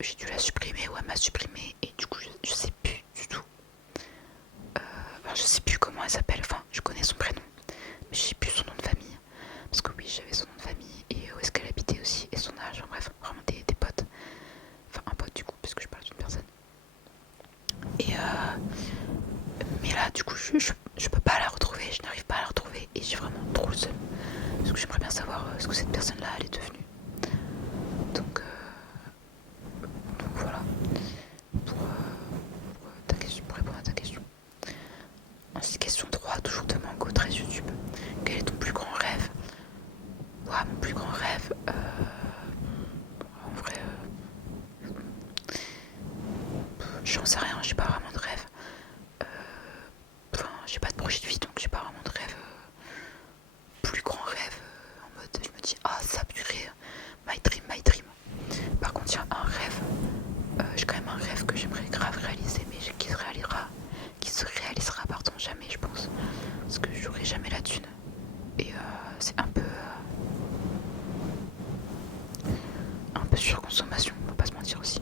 J'ai dû la supprimer ou elle m'a supprimé et du coup je sais plus du tout. Enfin, je sais plus comment elle s'appelle, enfin je connais son prénom, mais je sais plus son nom de famille. Parce que oui, j'avais son nom de famille et où est-ce qu'elle habitait aussi et son âge, enfin, bref, vraiment des potes. Enfin un pote du coup, parce que je parle d'une personne. Et mais là du coup je peux pas la retrouver, je n'arrive pas à la retrouver et j'ai vraiment trop le seum. Parce que j'aimerais bien savoir ce que cette personne là elle est devenue. Donc voilà, pour répondre à ta question. Ensuite, question 3, toujours de Mango 13 YouTube. Quel est ton plus grand rêve? Mon plus grand rêve, en vrai, j'en sais rien, j'ai pas vraiment de rêve. Enfin, j'ai pas de projet de vie, donc j'ai pas vraiment de rêve. Plus grand rêve, en mode, je me dis, ah, ça purée, my dream, my dream. Par contre, il y a un rêve, j'ai quand même un rêve que j'aimerais grave réaliser, mais qui se réalisera, pardon, jamais, je pense. Parce que j'aurai jamais la thune. Et c'est un peu surconsommation, on va pas se mentir aussi.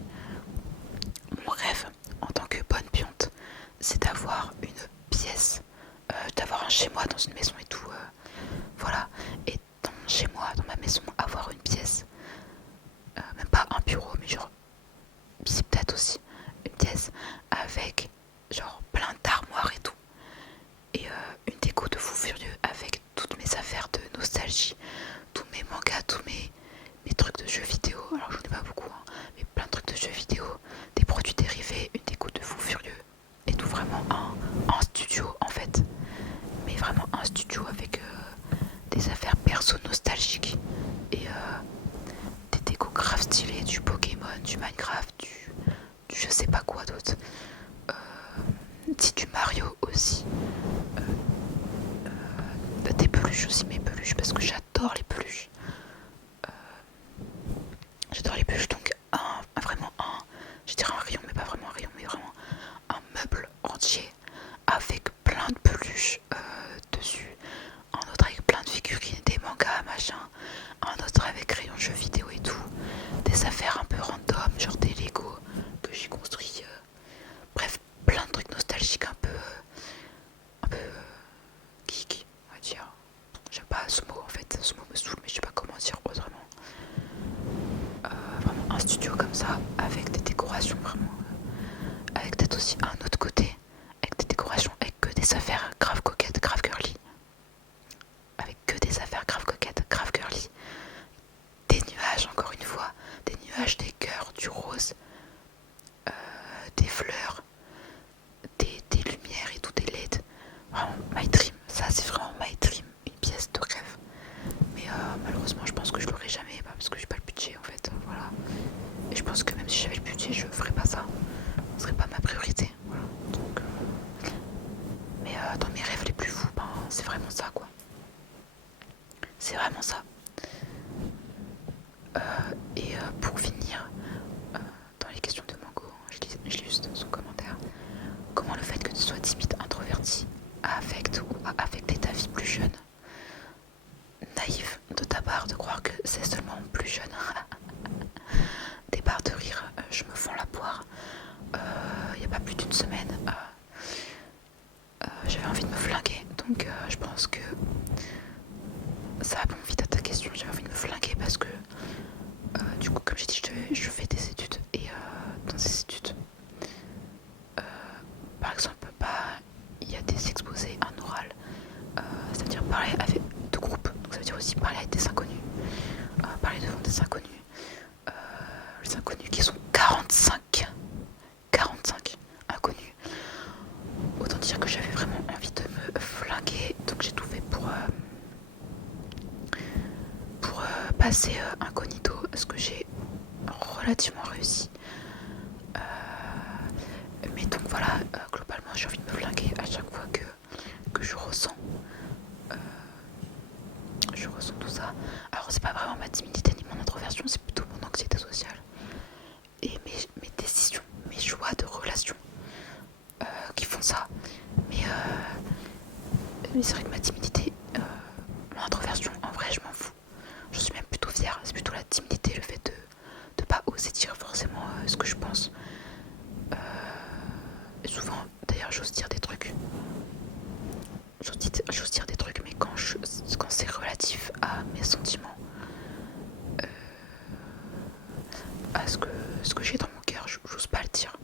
Mon rêve en tant que bonne piante, c'est d'avoir une pièce, d'avoir un chez moi dans une maison et tout, voilà. Et chez moi, dans ma maison, avoir une pièce, même pas un bureau, mais genre, c'est peut-être aussi une pièce avec genre plein d'armoires et tout. Et une déco de fou furieux avec toutes mes affaires de nostalgie, tous mes mangas, tous mes trucs de jeux vidéo. Alors j'en ai pas beaucoup, hein, mais plein de trucs de jeux vidéo, des produits dérivés, une déco de fou furieux. Et tout vraiment un studio en fait. Mais vraiment un studio avec des affaires perso nostalgiques. Et des décos grave stylés, du Pokémon, du Minecraft, du je sais pas quoi d'autre. Du Mario aussi. Des peluches aussi, mes peluches, parce que j'adore les peluches. J'adore les peluches, donc je dirais un rayon, mais pas vraiment un rayon, mais vraiment un meuble entier avec plein de peluches dessus. Un autre avec plein de figurines, des mangas, machin. Un autre avec crayons de jeux vidéo et tout. Des affaires un peu random, genre des Lego que j'ai construit. Bref, plein de trucs nostalgiques un peu geek, on va dire. J'aime pas ce mot en fait, ce mot me saoule, mais je sais pas comment dire autrement. Vraiment un studio comme ça, avec des décorations vraiment. Avec peut-être aussi un autre côté, avec des décorations, avec que des affaires grave coquettes, grave girly. Avec que des affaires grave coquettes, grave girly. Des nuages, encore une fois, des nuages, des cœurs, du rose, des fleurs, des lumières et tout, des LED. Vraiment, my dream, ça c'est vraiment my dream, une pièce de rêve. Mais malheureusement, je pense que je l'aurai jamais, parce que j'ai pas le budget en fait, voilà. Et je pense que même si j'avais le budget, je ferais pas ça. Ce serait pas ma priorité, voilà. Donc, mais dans mes rêves les plus fous, c'est vraiment ça quoi. C'est vraiment ça. Et pour finir, dans les questions de Mango, je lis juste son commentaire. Comment le fait que tu sois timide, introverti, affecte ou a affecté ta vie plus jeune? Naïf de ta part de croire que c'est seulement plus jeune. Des barres de rire j'ai dit, je fais des études et dans ces études, par exemple, il y a des exposés, un oral, ça veut dire parler avec de groupes, donc ça veut dire aussi parler avec des inconnus, parler devant des inconnus, les inconnus qui sont 45 inconnus. Autant dire que j'avais vraiment envie de me flinguer, donc j'ai tout fait pour passer incognito, ce que j'ai relativement réussi. Mais donc voilà, globalement j'ai envie de me flinguer à chaque fois que je ressens tout ça. Alors c'est pas vraiment ma timidité ni mon introversion, c'est plutôt mon anxiété sociale et mes décisions, mes choix de relations qui font ça. Mais c'est vrai que ma timidité, mon introversion, en vrai je m'en fous. Je suis même plutôt fière. C'est plutôt la timidité, le fait de pas oser dire forcément ce que je pense. Souvent, d'ailleurs, j'ose dire des trucs. J'ose dire des trucs, mais quand c'est relatif à mes sentiments, à ce que j'ai dans mon cœur, j'ose pas le dire.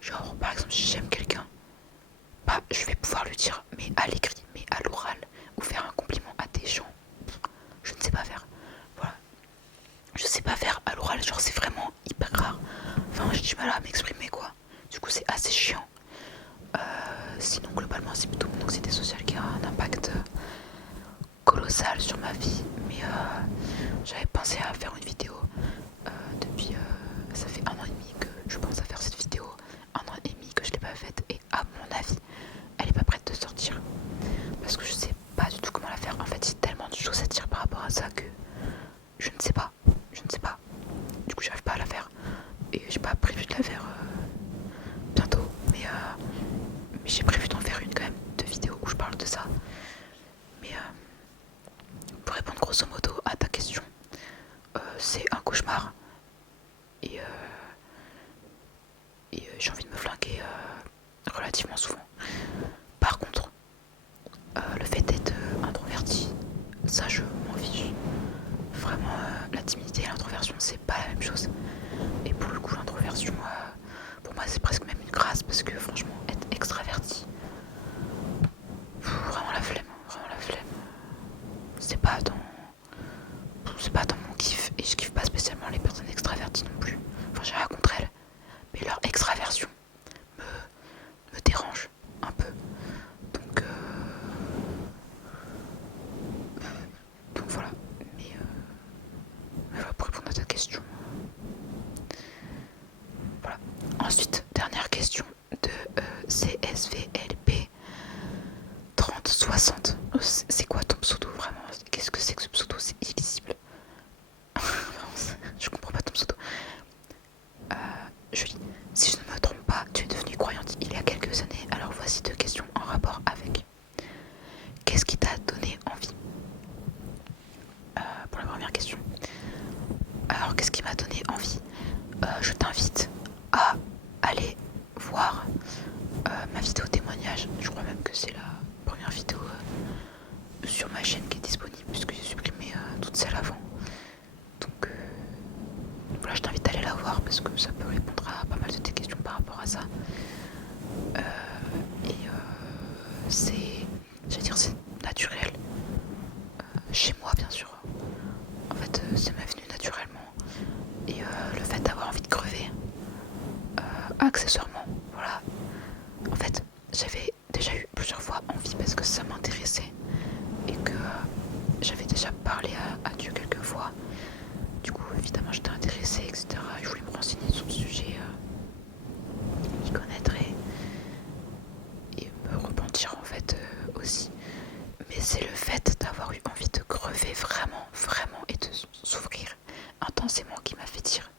Genre, par exemple, si j'aime quelqu'un, bah, je vais pouvoir le dire, mais à l'écrit, mais à l'oral, ou faire un compliment à des gens, je ne sais pas faire. Voilà. Je sais pas faire à l'oral, genre c'est vraiment hyper rare. Enfin, j'ai du mal à m'exprimer, quoi. Du coup, c'est assez chiant. Sinon, globalement, c'est plutôt mon anxiété sociale qui a un impact colossal sur ma vie. Mais j'avais pensé à faire une vidéo depuis. Ça fait 1 an et demi que je pense à faire cette vidéo. 1 an et demi que je l'ai pas faite. Et à mon avis, elle est pas prête de sortir. Parce que je sais pas du tout comment la faire. En fait, j'ai tellement de choses à dire par rapport à ça que je ne sais pas. Du coup, j'arrive pas à la faire. Et j'ai pas prévu de la faire bientôt. Mais j'ai prévu d'en faire une quand même, de vidéos où je parle de ça. Mais pour répondre grosso modo à ta question, c'est un cauchemar. Et j'ai envie de me flinguer relativement souvent. Par contre, le fait d'être introverti, ça je m'en fiche. Vraiment, la timidité et l'introversion, c'est pas la même chose. Et pour le coup, l'introversion, pour moi, c'est presque même une grâce parce que franchement, être extraverti, vraiment la flemme, C'est pas dans mon kiff et je kiffe pas spécialement les personnes extraverties non plus. Enfin, j'ai rien contre elles, mais leur extraversion me dérange un peu. Donc voilà. Mais voilà, pour répondre à ta question. Voilà. Ensuite, dernière question de CSVLP 3060. C'est quoi ton pseudo vraiment? Qu'est-ce que c'est que ce pseudo? C'est illisible. Je comprends pas ton pseudo. Julie, si je ne me trompe pas, tu es devenue croyante il y a quelques années. Alors voici 2 questions en rapport avec. Qu'est-ce qui t'a donné envie? Pour la première question. Alors qu'est-ce qui m'a donné envie? Je t'invite à aller voir ma vidéo témoignage. Je crois même que c'est la première vidéo sur ma chaîne qui est disponible puisque j'ai supprimé toutes celles avant. Donc voilà, je t'invite à aller la voir parce que ça peut répondre à pas mal de tes questions par rapport à ça. C'est naturel. Chez moi, bien sûr. En fait, ça m'est venu naturellement. Et le fait d'avoir envie de crever, accessoirement, voilà. En fait, j'avais déjà eu plusieurs fois envie parce que ça m'intéressait et que j'avais déjà parlé à Dieu quelques fois. Du coup, évidemment, j'étais intéressée, etc. Je voulais me renseigner sur le sujet, m'y connaître et me repentir en fait aussi. Mais c'est le fait d'avoir eu envie de crever vraiment et de s'ouvrir intensément qui m'a fait dire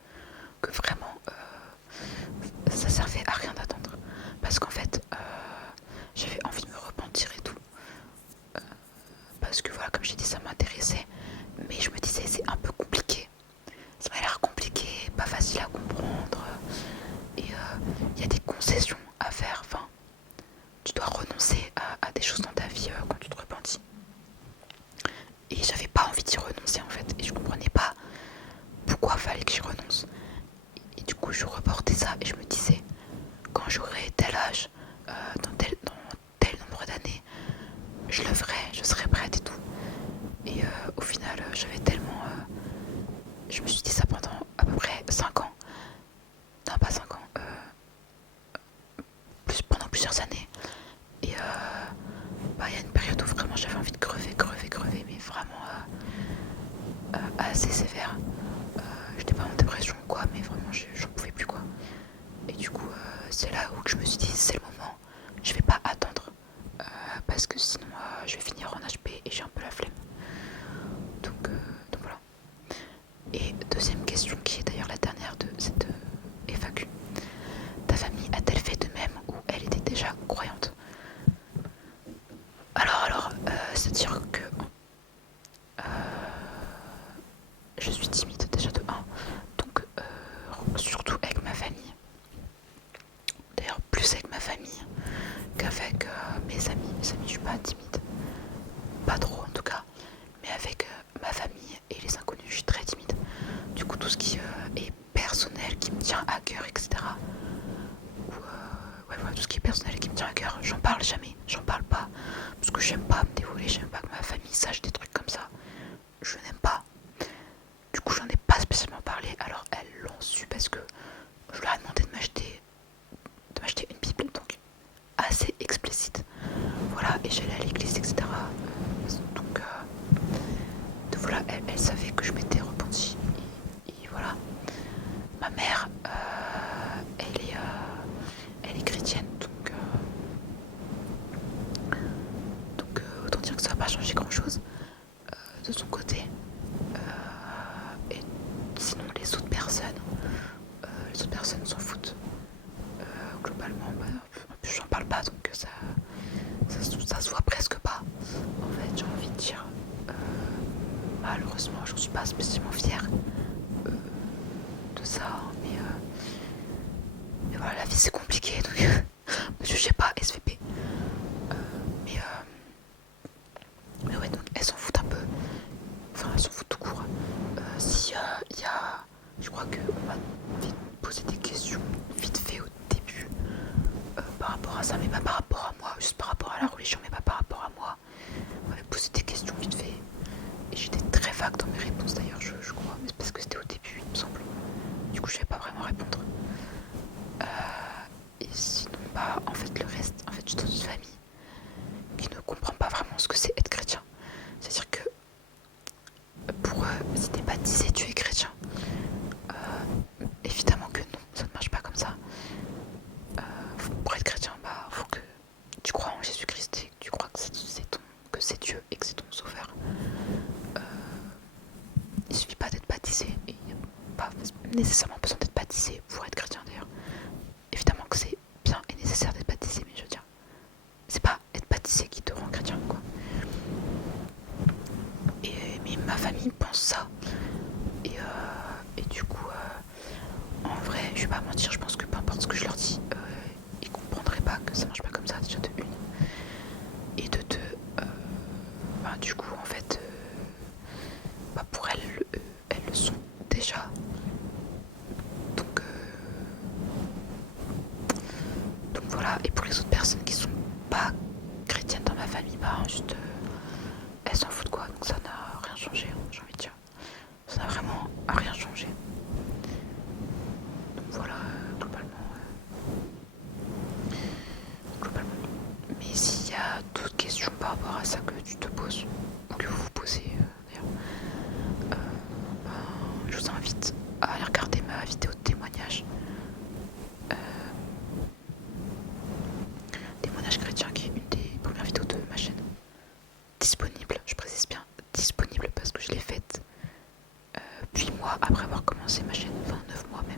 que vraiment ça servait à rien d'attendre. Parce qu'en fait, j'avais envie de me repentir et tout. Parce que voilà, comme j'ai dit, ça m'intéressait. Mais je me disais, c'est un peu compliqué. Ça m'a l'air compliqué, pas facile à comprendre. Et il y a des concessions à faire. Enfin, tu dois renoncer à des choses dans ta vie quand tu te repentis. Et j'avais pas envie d'y renoncer en fait. Et je comprenais pas pourquoi pourquoi fallait que j'y renonce. Et du coup je reportais ça et je me disais, quand j'aurai tel âge, dans tel nombre d'années, je le ferai, je serai prête et tout. Et au final j'avais tellement... je me suis dit ça pendant à peu près 5 ans. Non pas 5 ans, pendant plusieurs années. Et il y a une période où vraiment j'avais envie de crever, mais vraiment assez sévère. J'étais pas en dépression ou quoi, mais vraiment j'en pouvais plus quoi. Et du coup c'est là où je me suis dit c'est le moment, je vais pas attendre parce que sinon je vais finir en HP et j'ai un peu la flemme. Donc voilà. Et deuxième question qui est d'ailleurs la dernière de cette FAQ. Ta famille a-t-elle fait de même ou elle était déjà croyante? Alors, c'est-à-dire que je suis timide déjà de 1, donc surtout avec ma famille. D'ailleurs plus avec ma famille qu'avec mes amis. Mes amis je suis pas timide, pas trop en tout cas, mais avec ma famille et les inconnus je suis très timide. Du coup tout ce qui est personnel, qui me tient à cœur, etc. Ou ouais voilà, tout ce qui est personnel et qui me tient à cœur, j'en parle jamais, j'en parle pas, parce que j'aime pas me dévoiler, j'aime pas que ma famille sache des trucs comme ça. Je n'aime pas. Du coup j'en ai pas spécialement parlé, alors elles l'ont su parce que je leur ai demandé de m'acheter une Bible, donc assez explicite. Voilà, et j'allais à l'église, etc. Donc voilà, elle savait que je m'étais repentie. Et voilà. Ma mère, elle est chrétienne, donc autant dire que ça n'a pas changé grand-chose de son côté. Et sinon, les autres personnes s'en foutent. Globalement, en plus j'en parle pas, donc ça se voit presque pas. En fait, j'ai envie de dire, malheureusement, j'en suis pas spécialement fière de ça, mais voilà, la vie c'est compliqué, donc ne jugez pas SVP. Mais ouais, donc elles s'en foutent un peu, enfin elles s'en foutent tout court. Si il y a, je crois qu'on m'a posé des questions vite fait au début par rapport à ça, mais pas par rapport à moi, juste par rapport à la religion, mais pas par rapport à moi. On m'avait posé des questions vite fait et j'étais très vague dans mes réponses d'ailleurs, je crois, mais c'est parce que c'était au début il me semble. Du coup je vais pas vraiment répondre. Et sinon en fait le reste, en fait je suis dans une famille qui ne comprend pas vraiment ce que c'est être chrétien. C'est-à-dire que pour eux, si t'es baptisé, tu es chrétien. Évidemment que non, ça ne marche pas comme ça. Pour être chrétien, faut que tu crois en Jésus-Christ et que tu crois que c'est Dieu et que c'est ton sauveur. Il suffit pas d'être baptisé et il n'y a pas nécessairement besoin d'être baptisé pour être chrétien d'ailleurs. Évidemment que c'est bien et nécessaire d'être baptisé, mais je veux dire, c'est pas être baptisé qui te rend chrétien quoi. Mais ma famille pense ça. Et du coup, en vrai, je vais pas mentir, je pense que peu importe ce que je leur dis, ils comprendraient pas que ça marche pas comme ça, déjà de une. Et de deux, du coup, en fait, pour elles, elles le sont déjà. Donc voilà, et pour les autres personnes qui sont pas chrétiennes dans ma famille, juste elles s'en foutent quoi, donc ça n'a rien changé, hein, j'ai envie de dire. Ça n'a vraiment rien changé. Donc voilà, globalement. Mais s'il y a d'autres questions par rapport à ça que tu te poses, ou que vous vous posez d'ailleurs, je vous invite à aller regarder ma vidéo de témoignage. Témoignage chrétien, qui est une des premières vidéos de ma chaîne. Disponible, je précise bien, disponible parce que je l'ai faite 8 mois après avoir commencé ma chaîne, enfin 9 mois même,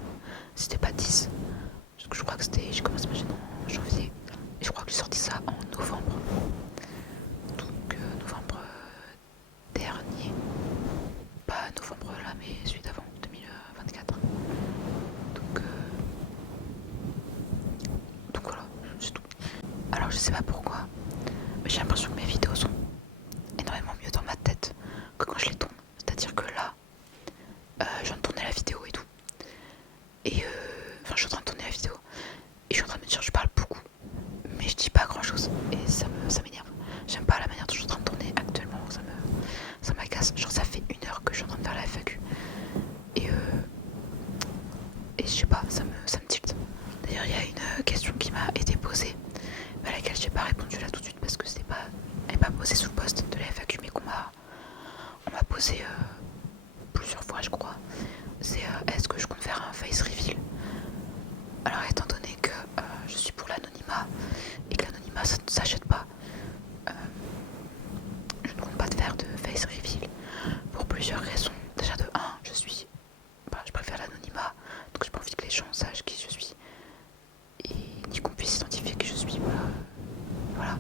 c'était pas 10. Parce que je crois que j'ai commencé ma chaîne en janvier et je crois que j'ai sorti ça en novembre. Donc novembre dernier, pas novembre là mais celui d'avant, 2024. Donc voilà, c'est tout. Alors je sais pas pourquoi, mais j'ai l'impression que mes vidéos sont énormément mieux dans ma tête que quand je les tourne. C'est-à-dire que là, je viens de tourner la vidéo je sais pas, ça me tilte. D'ailleurs il y a une question qui m'a été posée, à laquelle j'ai pas répondu là tout de suite parce que elle n'est pas posée sous le post de la FAQ, mais on m'a posé plusieurs fois je crois. C'est est-ce que je compte faire un face reveal. Alors étant donné que je suis pour l'anonymat et que l'anonymat ça ne s'achète pas, je ne compte pas de faire de face reveal pour plusieurs raisons. Déjà de 1, je préfère l'anonymat, donc j'ai pas envie que les gens sachent qui je suis et ni qu'on puisse identifier qui je suis. Voilà.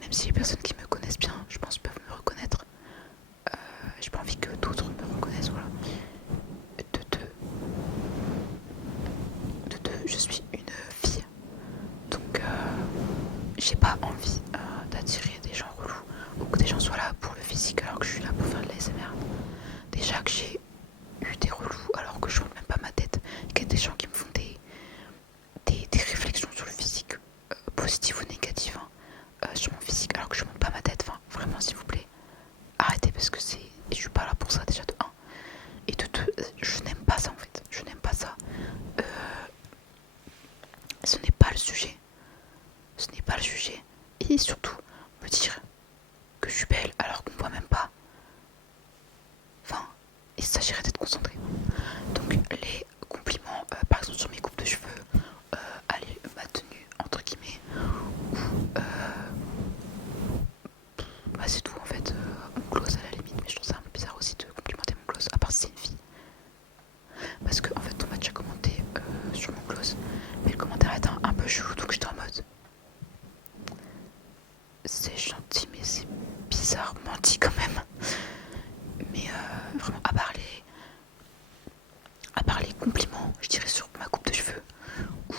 Même si les personnes qui me connaissent bien, je pense, peuvent me reconnaître, j'ai pas envie que d'autres me reconnaissent. Voilà. De deux, je suis une fille, donc j'ai pas envie d'attirer des gens relous ou que des gens soient là pour le physique alors que je suis là pour faire de l'ASMR. Déjà que j'ai eu des relous alors que je montre même pas ma tête, qu'il y a des gens qui me font des réflexions sur le physique, positives ou négatives, sur mon physique alors que je montre pas ma tête. Enfin, vraiment, s'il vous plaît, arrêtez parce que je suis pas là pour ça déjà de 1. Et de 2, je n'aime pas ça en fait. Je n'aime pas ça. Ce n'est pas le sujet. Ce n'est pas le sujet. Et surtout, me dire que je suis belle alors qu'on me voit même pas. Enfin, il s'agirait d'être concentré. Donc les compliments, par exemple sur mes coupes de cheveux, ma tenue entre guillemets, ou bah c'est tout en fait. Mon gloss à la limite, mais je trouve ça un peu bizarre aussi de complimenter mon gloss, à part si c'est une fille. Parce que en fait on m'a déjà commenté sur mon gloss, mais le commentaire était un peu chelou, donc j'étais en mode c'est gentil mais c'est bizarrement dit quand même. Mais vraiment à part les compliments, je dirais sur ma coupe de cheveux ou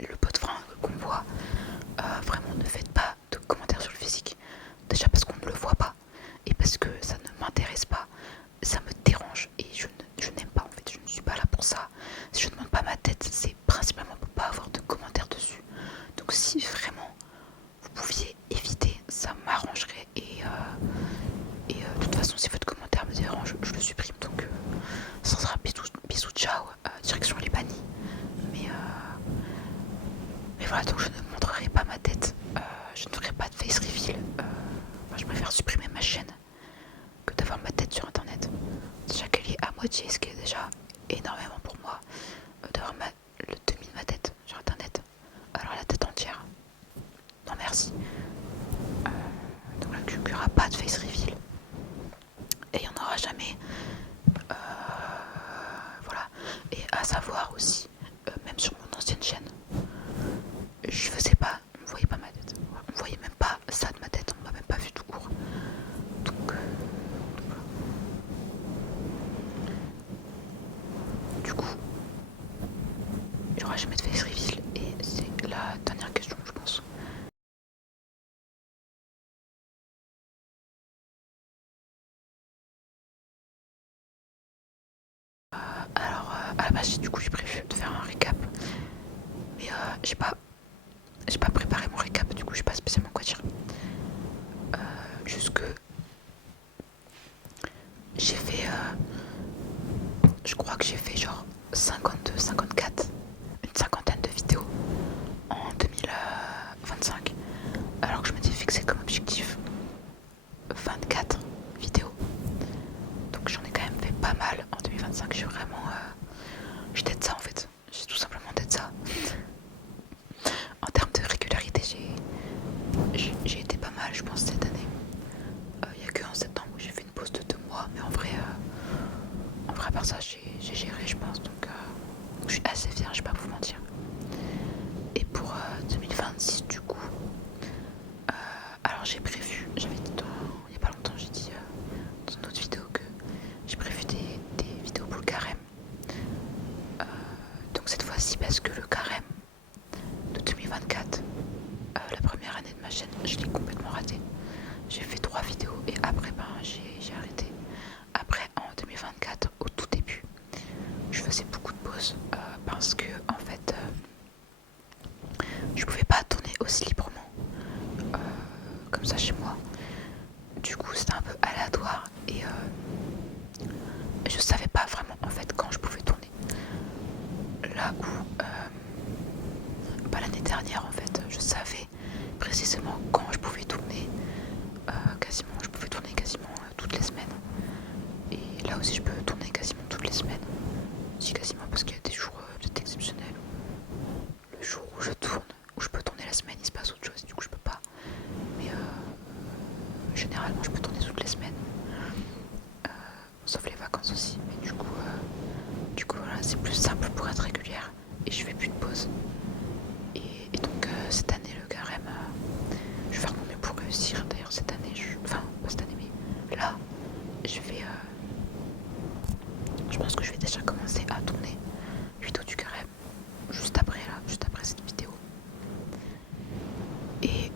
le pot de frein qu'on voit, vraiment ne faites pas de commentaires sur le physique. Déjà parce qu'on ne le voit pas et parce que ça ne m'intéresse pas, ça me dérange et je n'aime pas en fait, je ne suis pas là pour ça. Si je ne demande pas ma tête, c'est principalement pour pas avoir de commentaires dessus. Donc si vraiment vous pouviez éviter, ça m'arrangerait et de toute façon si votre commentaire me dérange, je le supprime. Donc ça sera bisous ciao, direction les bannis. Mais voilà, donc je ne montrerai pas ma tête, je ne ferai pas de face reveal. Moi je préfère supprimer ma chaîne que d'avoir ma tête sur internet. Déjà qu'elle est à moitié, ce qui est déjà énormément pour moi, d'avoir le demi de ma tête sur internet. Alors la tête entière, non merci. Donc là, il n'y aura pas de face reveal. Et il n'y en aura jamais. Voilà. Et à savoir aussi, même sur mon ancienne chaîne, je faisais pas, on voyait pas ma tête. On voyait même pas ça de ma tête, on m'a même pas vu tout court. Donc voilà. Du coup, il n'y aura jamais de face reveal. Et c'est la dernière question, je pense. Alors, à la base, du coup, j'ai prévu de faire un récap. Mais j'ai pas préparé mon récap, du coup, je sais pas spécialement quoi dire. Juste que j'ai fait, je crois que j'ai fait genre 52, 54, une cinquantaine de vidéos en 2025, alors que je m'étais fixé comme objectif 24 vidéos. Donc j'en ai quand même fait pas mal en 2025. J'ai vraiment, j'ai de ça en fait. J'ai tout simplement de ça. En termes de régularité, j'ai été pas mal, je pense, cette année. Il n'y a que en septembre où j'ai fait une pause de 2 mois, mais en vrai, à part ça, j'ai géré, je pense. Donc je suis assez fière, je vais pas vous mentir. Et pour 2026, du coup, alors j'ai prévu, j'avais dit il n'y a pas longtemps, j'ai dit dans une autre vidéo que j'ai prévu des vidéos pour le carême. Donc cette fois-ci, parce que le carême de 2024, la première année de ma chaîne, je l'ai complètement raté. J'ai fait 3 vidéos et après j'ai arrêté. Après en 2024, au tout début, je faisais beaucoup de pauses parce que en fait je pouvais pas tourner aussi librement comme ça chez moi. Du coup c'était un peu aléatoire et je savais pas vraiment en fait quand je pouvais tourner là où l'année dernière en fait, je savais précisément quand je pouvais tourner, je pouvais tourner quasiment toutes les semaines. Et là aussi je peux tourner quasiment toutes les semaines. Je dis quasiment parce qu'il y a des jours peut-être exceptionnels. Le jour où je tourne, où je peux tourner la semaine, il se passe autre chose, du coup je peux pas. Mais généralement je peux tourner toutes les semaines. Sauf les vacances aussi. Mais du coup voilà, c'est plus simple pour être régulière. Et je fais plus de pause. Et donc cette année le carême, je vais faire mon mieux pour réussir. D'ailleurs cette année, enfin pas cette année mais là, je pense que je vais déjà commencer à tourner les vidéos du carême juste après cette vidéo. Et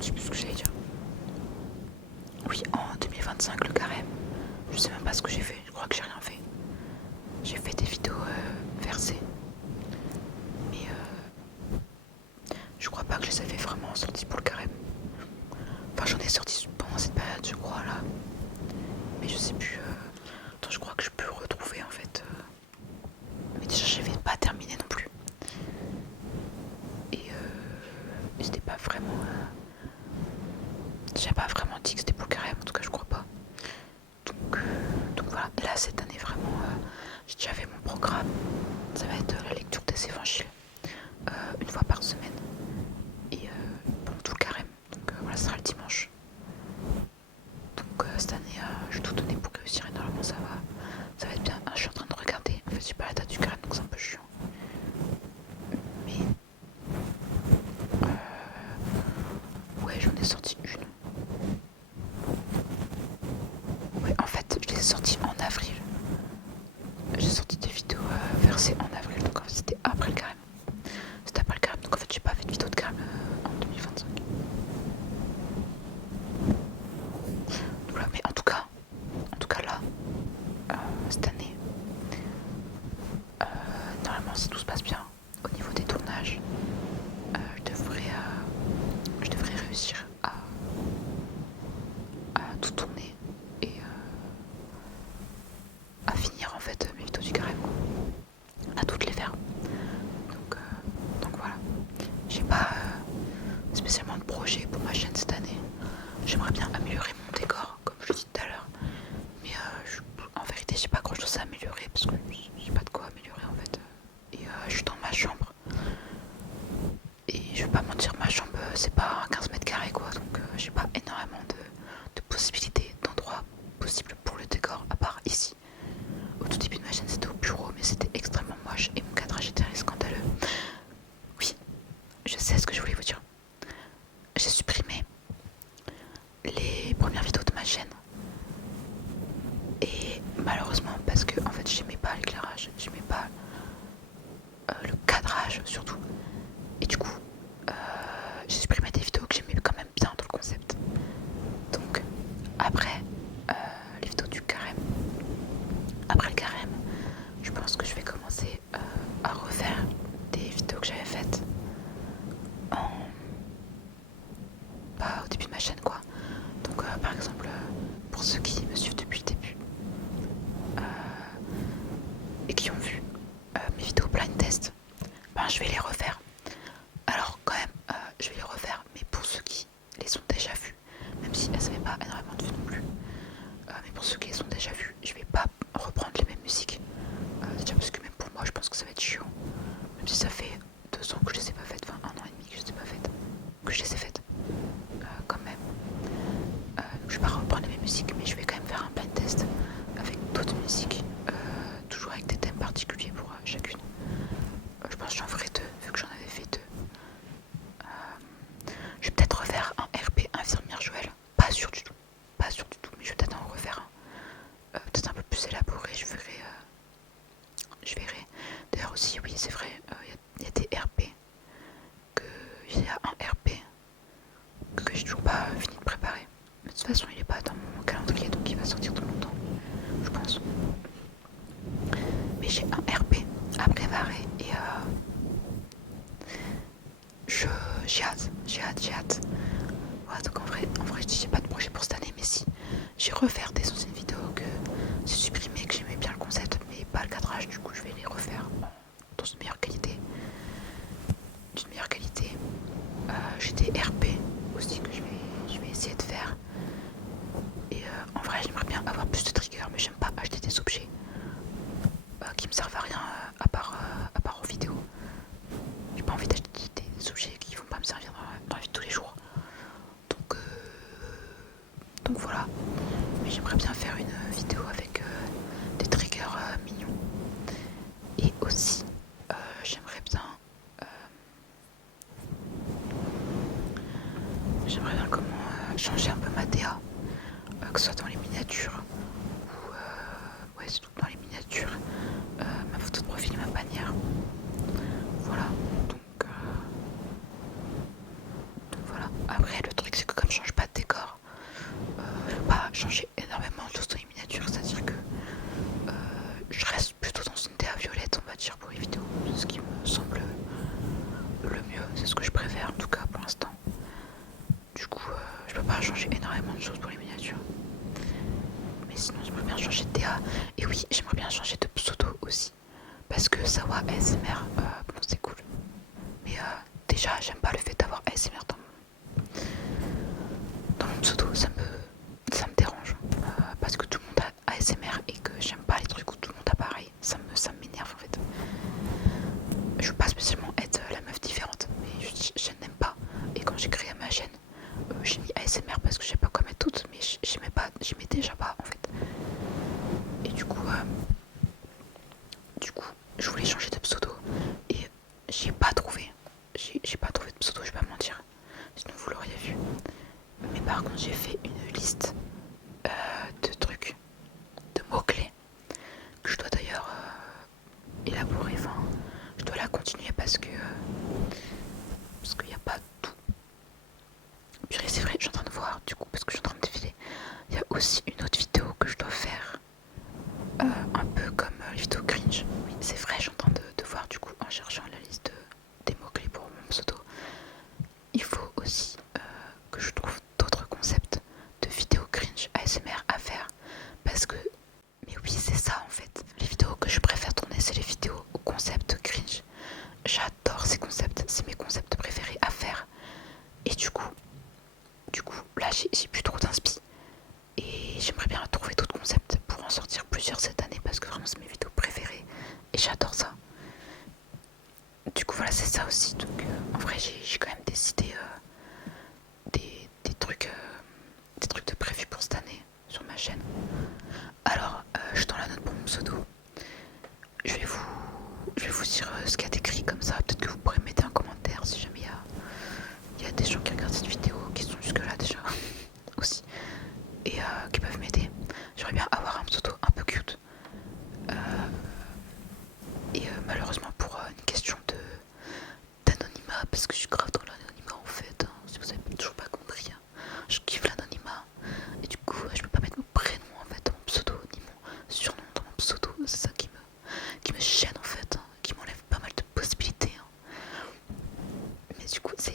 je sais plus ce que j'allais dire. Oui, en 2025 le carême, je sais même pas ce que j'ai fait, je crois que j'ai rien fait. J'ai fait des vidéos versées, mais je crois pas que je les avais vraiment sorties pour le carême. Enfin j'en ai sorti pendant cette période je crois là, mais je sais plus. Attends, je crois que je peux retrouver en fait. Mais déjà j'avais pas terminé non plus. Et c'était pas vraiment. J'ai pas vraiment dit que c'était pour le carême, en tout cas je crois pas. Donc voilà, et là cette année vraiment, j'ai déjà fait mon programme. Ça va être la lecture des évangiles une fois par semaine. Et pendant tout le carême. Donc voilà, ce sera le dimanche. Donc cette année, je vais tout donner pour réussir et normalement ça va être bien. Je suis en train de regarder, en fait j'ai pas la date du carême donc c'est un peu chiant. Mais ouais, j'en ai sorti une. Ouais, en fait, je les ai sortis en avril. J'ai sorti des vidéos versées en avril, donc en fait c'était après le carême. C'était après le carême, donc en fait j'ai pas fait de vidéo de carême en 2025. Voilà, mais en tout cas là, cette année, normalement si tout se passe bien au niveau des tournages, je devrais réussir à tout tourner et à finir en fait mes vidéos du carême, à toutes les faire. Donc voilà, j'ai pas spécialement de projet pour ma chaîne cette année. J'aimerais bien améliorer mon décor comme je l'ai dit tout à l'heure, mais en vérité j'ai pas grand chose à améliorer parce que j'ai pas de quoi améliorer en fait. Et je suis dans ma chambre et je vais pas mentir, ma chambre c'est pas 15 mètres carrés quoi, donc j'ai pas énormément de possibilités, d'endroits possibles pour le décor à part ici. Au tout début de ma chaîne c'était au bureau mais c'était extrêmement moche et mon cadrage était scandaleux. Oui, je sais ce que je voulais vous dire. J'ai supprimé les premières vidéos de ma chaîne et malheureusement parce que en fait j'aimais pas l'éclairage, j'aimais pas le cadrage surtout, et du coup j'ai supprimé des vidéos que j'aimais quand même bien dans le concept. Donc après les vidéos du carême, après le carême, je pense que je vais commencer à refaire des vidéos que j'avais faites pas au début de ma chaîne quoi. Donc par exemple pour ceux qui me suivent depuis le début et qui ont vu mes vidéos blind test, ben je vais les refaire. Alors quand même je vais les refaire, mais pour ceux qui les ont déjà vus, même si elles n'avaient pas énormément de vues non plus, mais pour ceux qui les ont déjà vus, je vais pas reprendre les mêmes musiques. Déjà parce que même pour moi je pense que ça va être chiant, même si ça fait 2 ans que je les ai pas faites, enfin 1 an et demi que je les ai pas faites, que je les ai faites quand même. Je vais pas reprendre les mêmes musiques, mais je vais quand même faire un blind test avec d'autres musiques, toujours avec des thèmes particuliers pour chacune. Je pense que j'en ferai 2 vu que j'en avais fait 2. Je vais peut-être refaire un RP Infirmière Joël, pas sûr du tout, mais je vais peut-être en refaire un, peut-être un peu plus élaboré, je verrai. D'ailleurs aussi, oui c'est vrai, il y a des RP, il y a un RP que j'ai toujours pas fini de préparer. Mais de toute façon il est pas dans mon calendrier donc il va sortir tout longtemps, je pense. Mais j'ai un RP à préparer et j'ai hâte. Voilà, donc en vrai je dis j'ai pas de projet pour cette année, mais si j'ai refaire des anciennes vidéos que Et en vrai j'aimerais bien avoir plus de triggers, mais j'aime pas acheter des objets qui me servent à rien à part en vidéo. J'ai pas envie d'acheter des objets qui vont pas me servir dans la vie de tous les jours. Donc voilà. Mais j'aimerais bien faire une vidéo avec des triggers mignons. Et aussi j'aimerais bien comment changer un peu ma DA, que ce soit dans les miniatures ou ouais, c'est tout dans les miniatures, ma photo de profil et ma bannière. Voilà. Donc voilà. Après le truc c'est que comme je change pas de décor, je vais pas changer énormément de choses dans les miniatures, c'est-à-dire que je reste plutôt dans une DA violette, on va dire, pour les vidéos. C'est ce qui me semble le mieux, c'est ce que je préfère en tout cas pour l'instant. Du coup, je peux pas changer énormément de choses pour les miniatures. Mais sinon, j'aimerais bien changer de DA. Et oui, j'aimerais bien changer de pseudo aussi. Parce que Sawa ASMR, bon, c'est cool. Mais déjà, j'aime pas le fait d'avoir ASMR dans mon pseudo. Ça me dérange. Parce que tout le monde a ASMR et que j'aime pas les trucs où tout le monde a pareil. Ça m'énerve en fait. Je veux pas spécialement être la meuf différente. Mais je n'aime pas. Et quand j'ai créé ma chaîne, j'ai mis ASMR parce que je sais pas quoi mettre toutes, mais j'aimais déjà pas en fait. Et du coup, je voulais changer de pseudo et j'ai pas trouvé. J'ai pas trouvé de pseudo, je vais pas mentir. Sinon vous l'auriez vu. Mais par contre, j'ai fait une liste de trucs, de mots-clés que je dois d'ailleurs élaborer. Enfin, je dois la continuer parce qu'il n'y a pas tout. Puis c'est vrai, je suis en train de voir du coup parce que je suis en train de défiler. Il y a aussi une autre vidéo que je dois faire, un peu comme les vidéos cringe. Oui, c'est vrai, je suis en train de voir du coup en cherchant la liste des mots-clés pour mon pseudo. Il faut aussi que je trouve d'autres concepts de vidéos cringe ASMR à faire parce que, mais oui, c'est ça en fait. Les vidéos que je préfère tourner, c'est les vidéos au concept cringe. J'adore ces concepts, c'est mes concepts préférés à faire. Et du coup là j'ai plus trop d'inspi. Et j'aimerais bien trouver d'autres concepts pour en sortir plusieurs cette année parce que vraiment c'est mes vidéos préférées et j'adore ça. Du coup voilà, c'est ça aussi. Donc en vrai j'ai quand même décidé des trucs de prévu pour cette année sur ma chaîne. Alors je dans la note pour mon pseudo. Je vais vous dire ce qu'il y a d'écrit comme ça. Peut-être que vous pourrez mettre un commentaire si jamais il y a des gens qui regardent cette vidéo qui sont jusque là déjà aussi et qui peuvent m'aider. J'aimerais bien avoir un pseudo un peu cute. Et malheureusement pour une question d'anonymat, parce que je suis grave dans l'anonymat en fait, hein, si vous avez toujours pas compris, hein, je kiffe l'anonymat. Et du coup je peux pas mettre mon prénom en fait dans mon pseudo, ni mon surnom dans mon pseudo. C'est ça qui me gêne en fait, hein, qui m'enlève pas mal de possibilités. Hein. Mais du coup c'est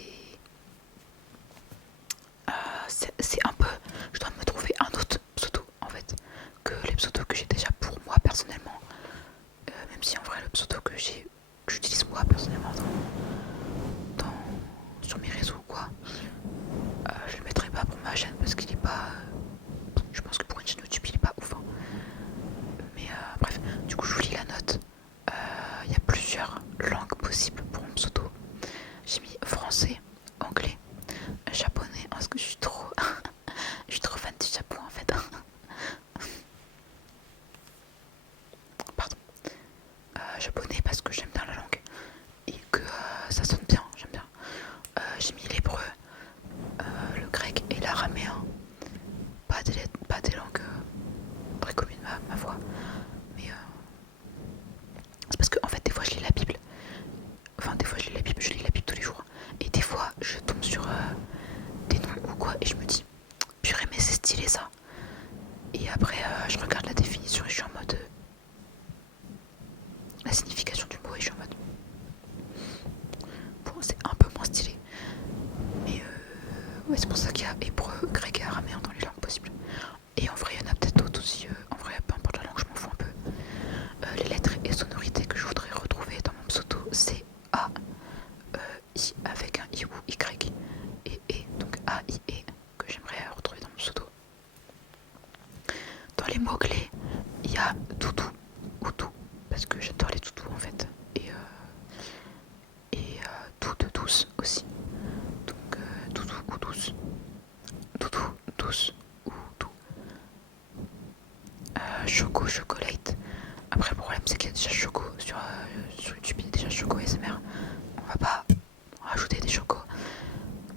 un peu, je dois me trouver un autre pseudo en fait que les pseudos que j'ai déjà pour moi personnellement. Même si en vrai le pseudo que j'utilise moi personnellement sur mes réseaux ou quoi, je le mettrai pas pour ma chaîne parce qu'il est pas, je pense que pour une chaîne YouTube il est pas ouf, hein. Mais bref, du coup je vous lis la note. Il y a plusieurs langues possibles pour mon pseudo. J'ai mis français, anglais, japonais, parce que je suis trop je suis trop fan du Japon en fait. Pardon. Japonais parce que j'aime bien la langue et que ça sonne bien, j'aime bien. J'ai mis l'hébreu, le grec et l'araméen. Pas des langues très communes, ma voix. Mais c'est parce que en fait des fois je lis la Bible. Enfin des fois je lis la Bible tous les jours. Et des fois je tombe sur des noms ou quoi et je me dis purée mais c'est stylé ça. Et après je regarde la définition et je suis en mode la signification du mot et je suis en mode bon c'est un peu moins stylé. Mais ouais c'est pour ça qu'il y a hébreu, grec et araméen dans les langues possibles. Et en vrai il y en a peut-être d'autres aussi. En vrai peu importe la langue je m'en fous un peu. Les lettres et sonorités que je voudrais retrouver dans mon pseudo c'est A, I avec un I ou Y et donc A, I, E que j'aimerais retrouver dans mon pseudo. mots-clés, il y a doudou ou tout, parce que j'adore les doudous en fait. Et tout de douce aussi. Donc doudou ou douce. Doudou, douce ou tout. Choco, chocolate. Après le problème c'est qu'il y a déjà choco sur YouTube, il y a déjà choco SMR. On va pas rajouter des chocos.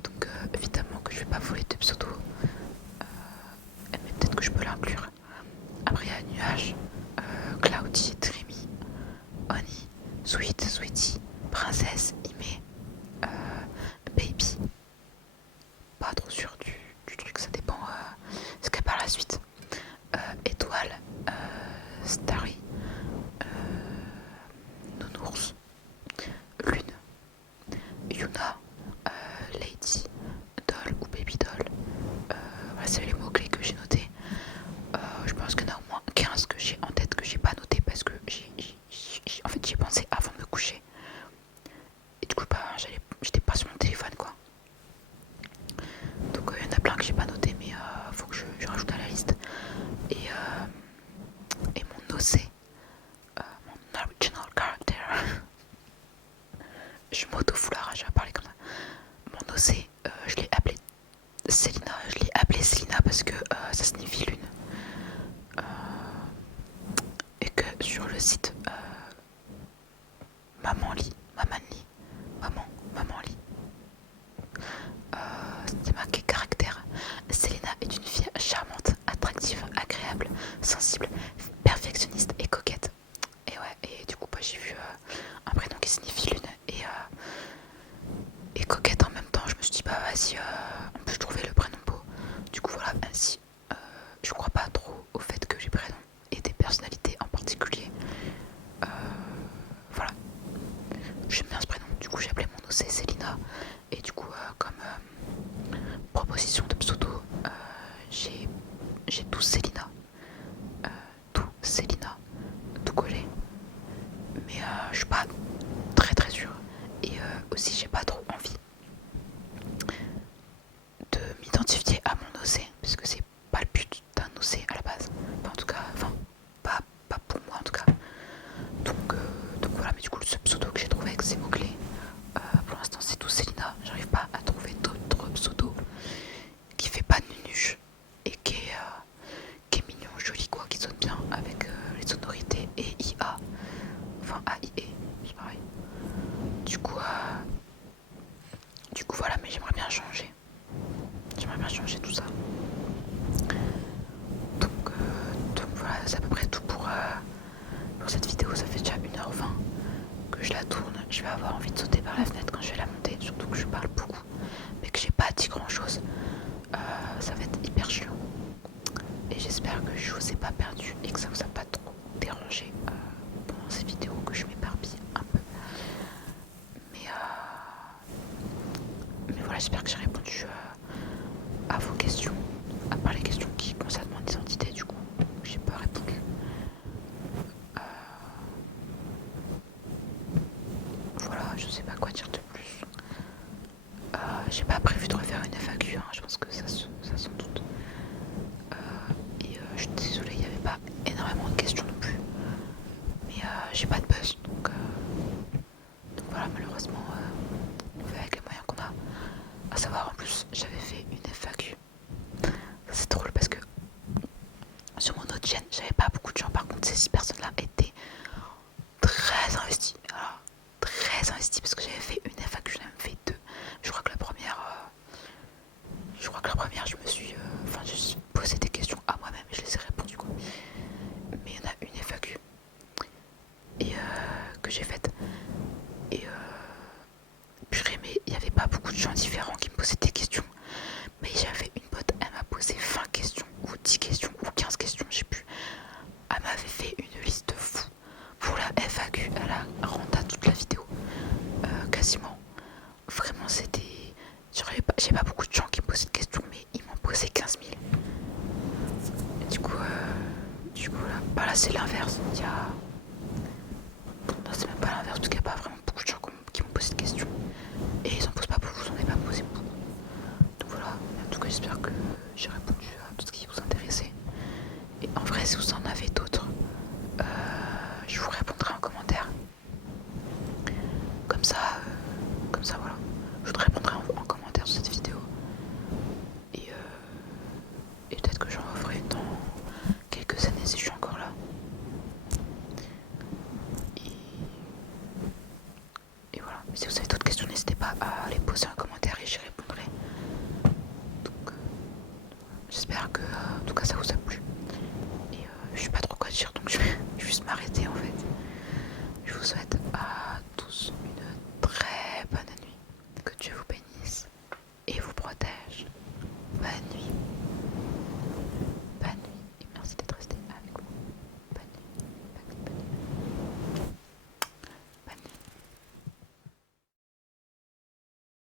Donc évidemment que je vais pas voler de pseudo. Mais peut-être que je peux l'inclure. Après il y a Nuage, Cloudy, Dreamy, Honey, Sweet, Sweetie, Princesse, Ime, Baby. Pas trop sûr du truc, ça dépend ce qu'il y a par la suite. Étoile, Starry, Nounours, Lune, Yuna, Lady, Doll ou Baby Doll. Voilà, c'est les mots-clés que j'ai notés. Je pense qu'il y en a au moins 15 que j'ai en tête que j'ai pas noté parce que en fait j'y ai pensé avant de me coucher. Et du coup bah, j'étais pas sur mon téléphone quoi. Donc il y en a plein que j'ai pas noté mais faut que je rajoute à la liste. Et mon OC, mon original character. Je m'auto-fous la rage à parler comme ça. Mon OC, je l'ai appelé Célina. Je l'ai appelé Célina parce que ça signifie lune. Et que sur le site Maman lit, Maman lit, c'était marqué caractère. Selena est une fille charmante, attractive, agréable, sensible, perfectionniste et coquette. Et ouais, et du coup bah, j'ai vu un prénom qui signifie lune et coquette en même temps. Je me suis dit bah vas-y, on peut trouver le prénom beau. Du coup voilà, ainsi je crois pas trop au fait que les prénoms et des personnalités en particulier. Voilà, j'aime bien ce prénom. Du coup j'ai appelé mon OC Célina. Et du coup comme proposition de pseudo, j'ai tout Célina. Tout Célina, tout collé. Mais je suis pas très sûre. Et aussi j'ai pas trop envie de m'identifier à mon OC, parce que c'est pas le but d'un OC à la base. Enfin, en tout cas, pas pour moi en tout cas. Donc voilà, mais du coup ce pseudo que j'ai trouvé avec ces mots-clés, pour l'instant c'est tout Célina. J'arrive pas à trouver d'autres pseudos qui fait pas de nunuche et qui est mignon, joli quoi, qui sonne bien avec les sonorités et IA. Enfin AIE, c'est pareil. Du coup voilà, mais j'aimerais bien changer. J'aimerais bien changer tout ça. Donc voilà, c'est à peu près tout pour cette vidéo. Ça fait déjà 1h20 que je la tourne. Je vais avoir envie de sauter par la fenêtre quand je vais la monter, surtout que je parle beaucoup, mais que j'ai pas dit grand chose. Ça va être hyper chiant. Et j'espère que je vous ai pas perdu et que ça vous a pas trop dérangé pendant ces vidéos, que je m'éparpille un peu. Mais voilà, j'espère que j'ai répondu à vos questions, à part les questions qui concernent mon identité. Du coup j'ai pas répondu. Voilà, je sais pas quoi dire de plus. J'ai pas prévu de refaire une FAQ, hein, je pense que ça s'en doute. Et je suis désolée, il n'y avait pas énormément de questions non plus. Mais j'ai pas de buzz, donc voilà, malheureusement, on fait avec les moyens qu'on a. À savoir, en plus, j'avais fait une FAQ. C'est drôle parce que sur mon autre chaîne, j'avais pas beaucoup de gens. Par contre, ces personnes-là étaient très investies. Alors, très investies parce que j'avais fait une FAQ, j'en avais fait deux. Je crois que la première, je me suis, j'ai posé des questions à moi-même et je les ai répondues quoi. Mais il y en a une FAQ et que j'ai faite et purée, mais il n'y avait pas beaucoup de gens différents qui me posaient des questions. Mais j'avais une pote, elle m'a posé 20 questions ou 10 questions ou 15 questions, je sais plus. Elle m'avait fait une liste fou pour la FAQ. Elle a rendu toute la vidéo quasiment. Vraiment c'était... J'ai pas beaucoup de gens qui me posaient de questions, mais ils m'ont posé 15 000. Et du coup là, bah là c'est l'inverse. Il y a... Non, c'est même pas l'inverse parce qu'il n'y a pas vraiment beaucoup de gens qui m'ont posé de questions. Et ils en posent pas beaucoup, j'en ai pas posé beaucoup. Donc voilà, en tout cas j'espère que j'ai répondu à tout ce qui vous intéressait. Et en vrai si vous en avez d'autres, je vous répondrai en commentaire. Comme ça voilà. Je vous répondrai en commentaire sur cette vidéo. Et peut-être que j'en referai dans quelques années si je suis encore là. Et voilà. Si vous avez d'autres questions, n'hésitez pas à les poser en commentaire et j'y répondrai. Donc j'espère que en tout cas ça vous a plu. Et je sais pas trop quoi dire, donc je vais juste m'arrêter en fait. Je vous souhaite à tous une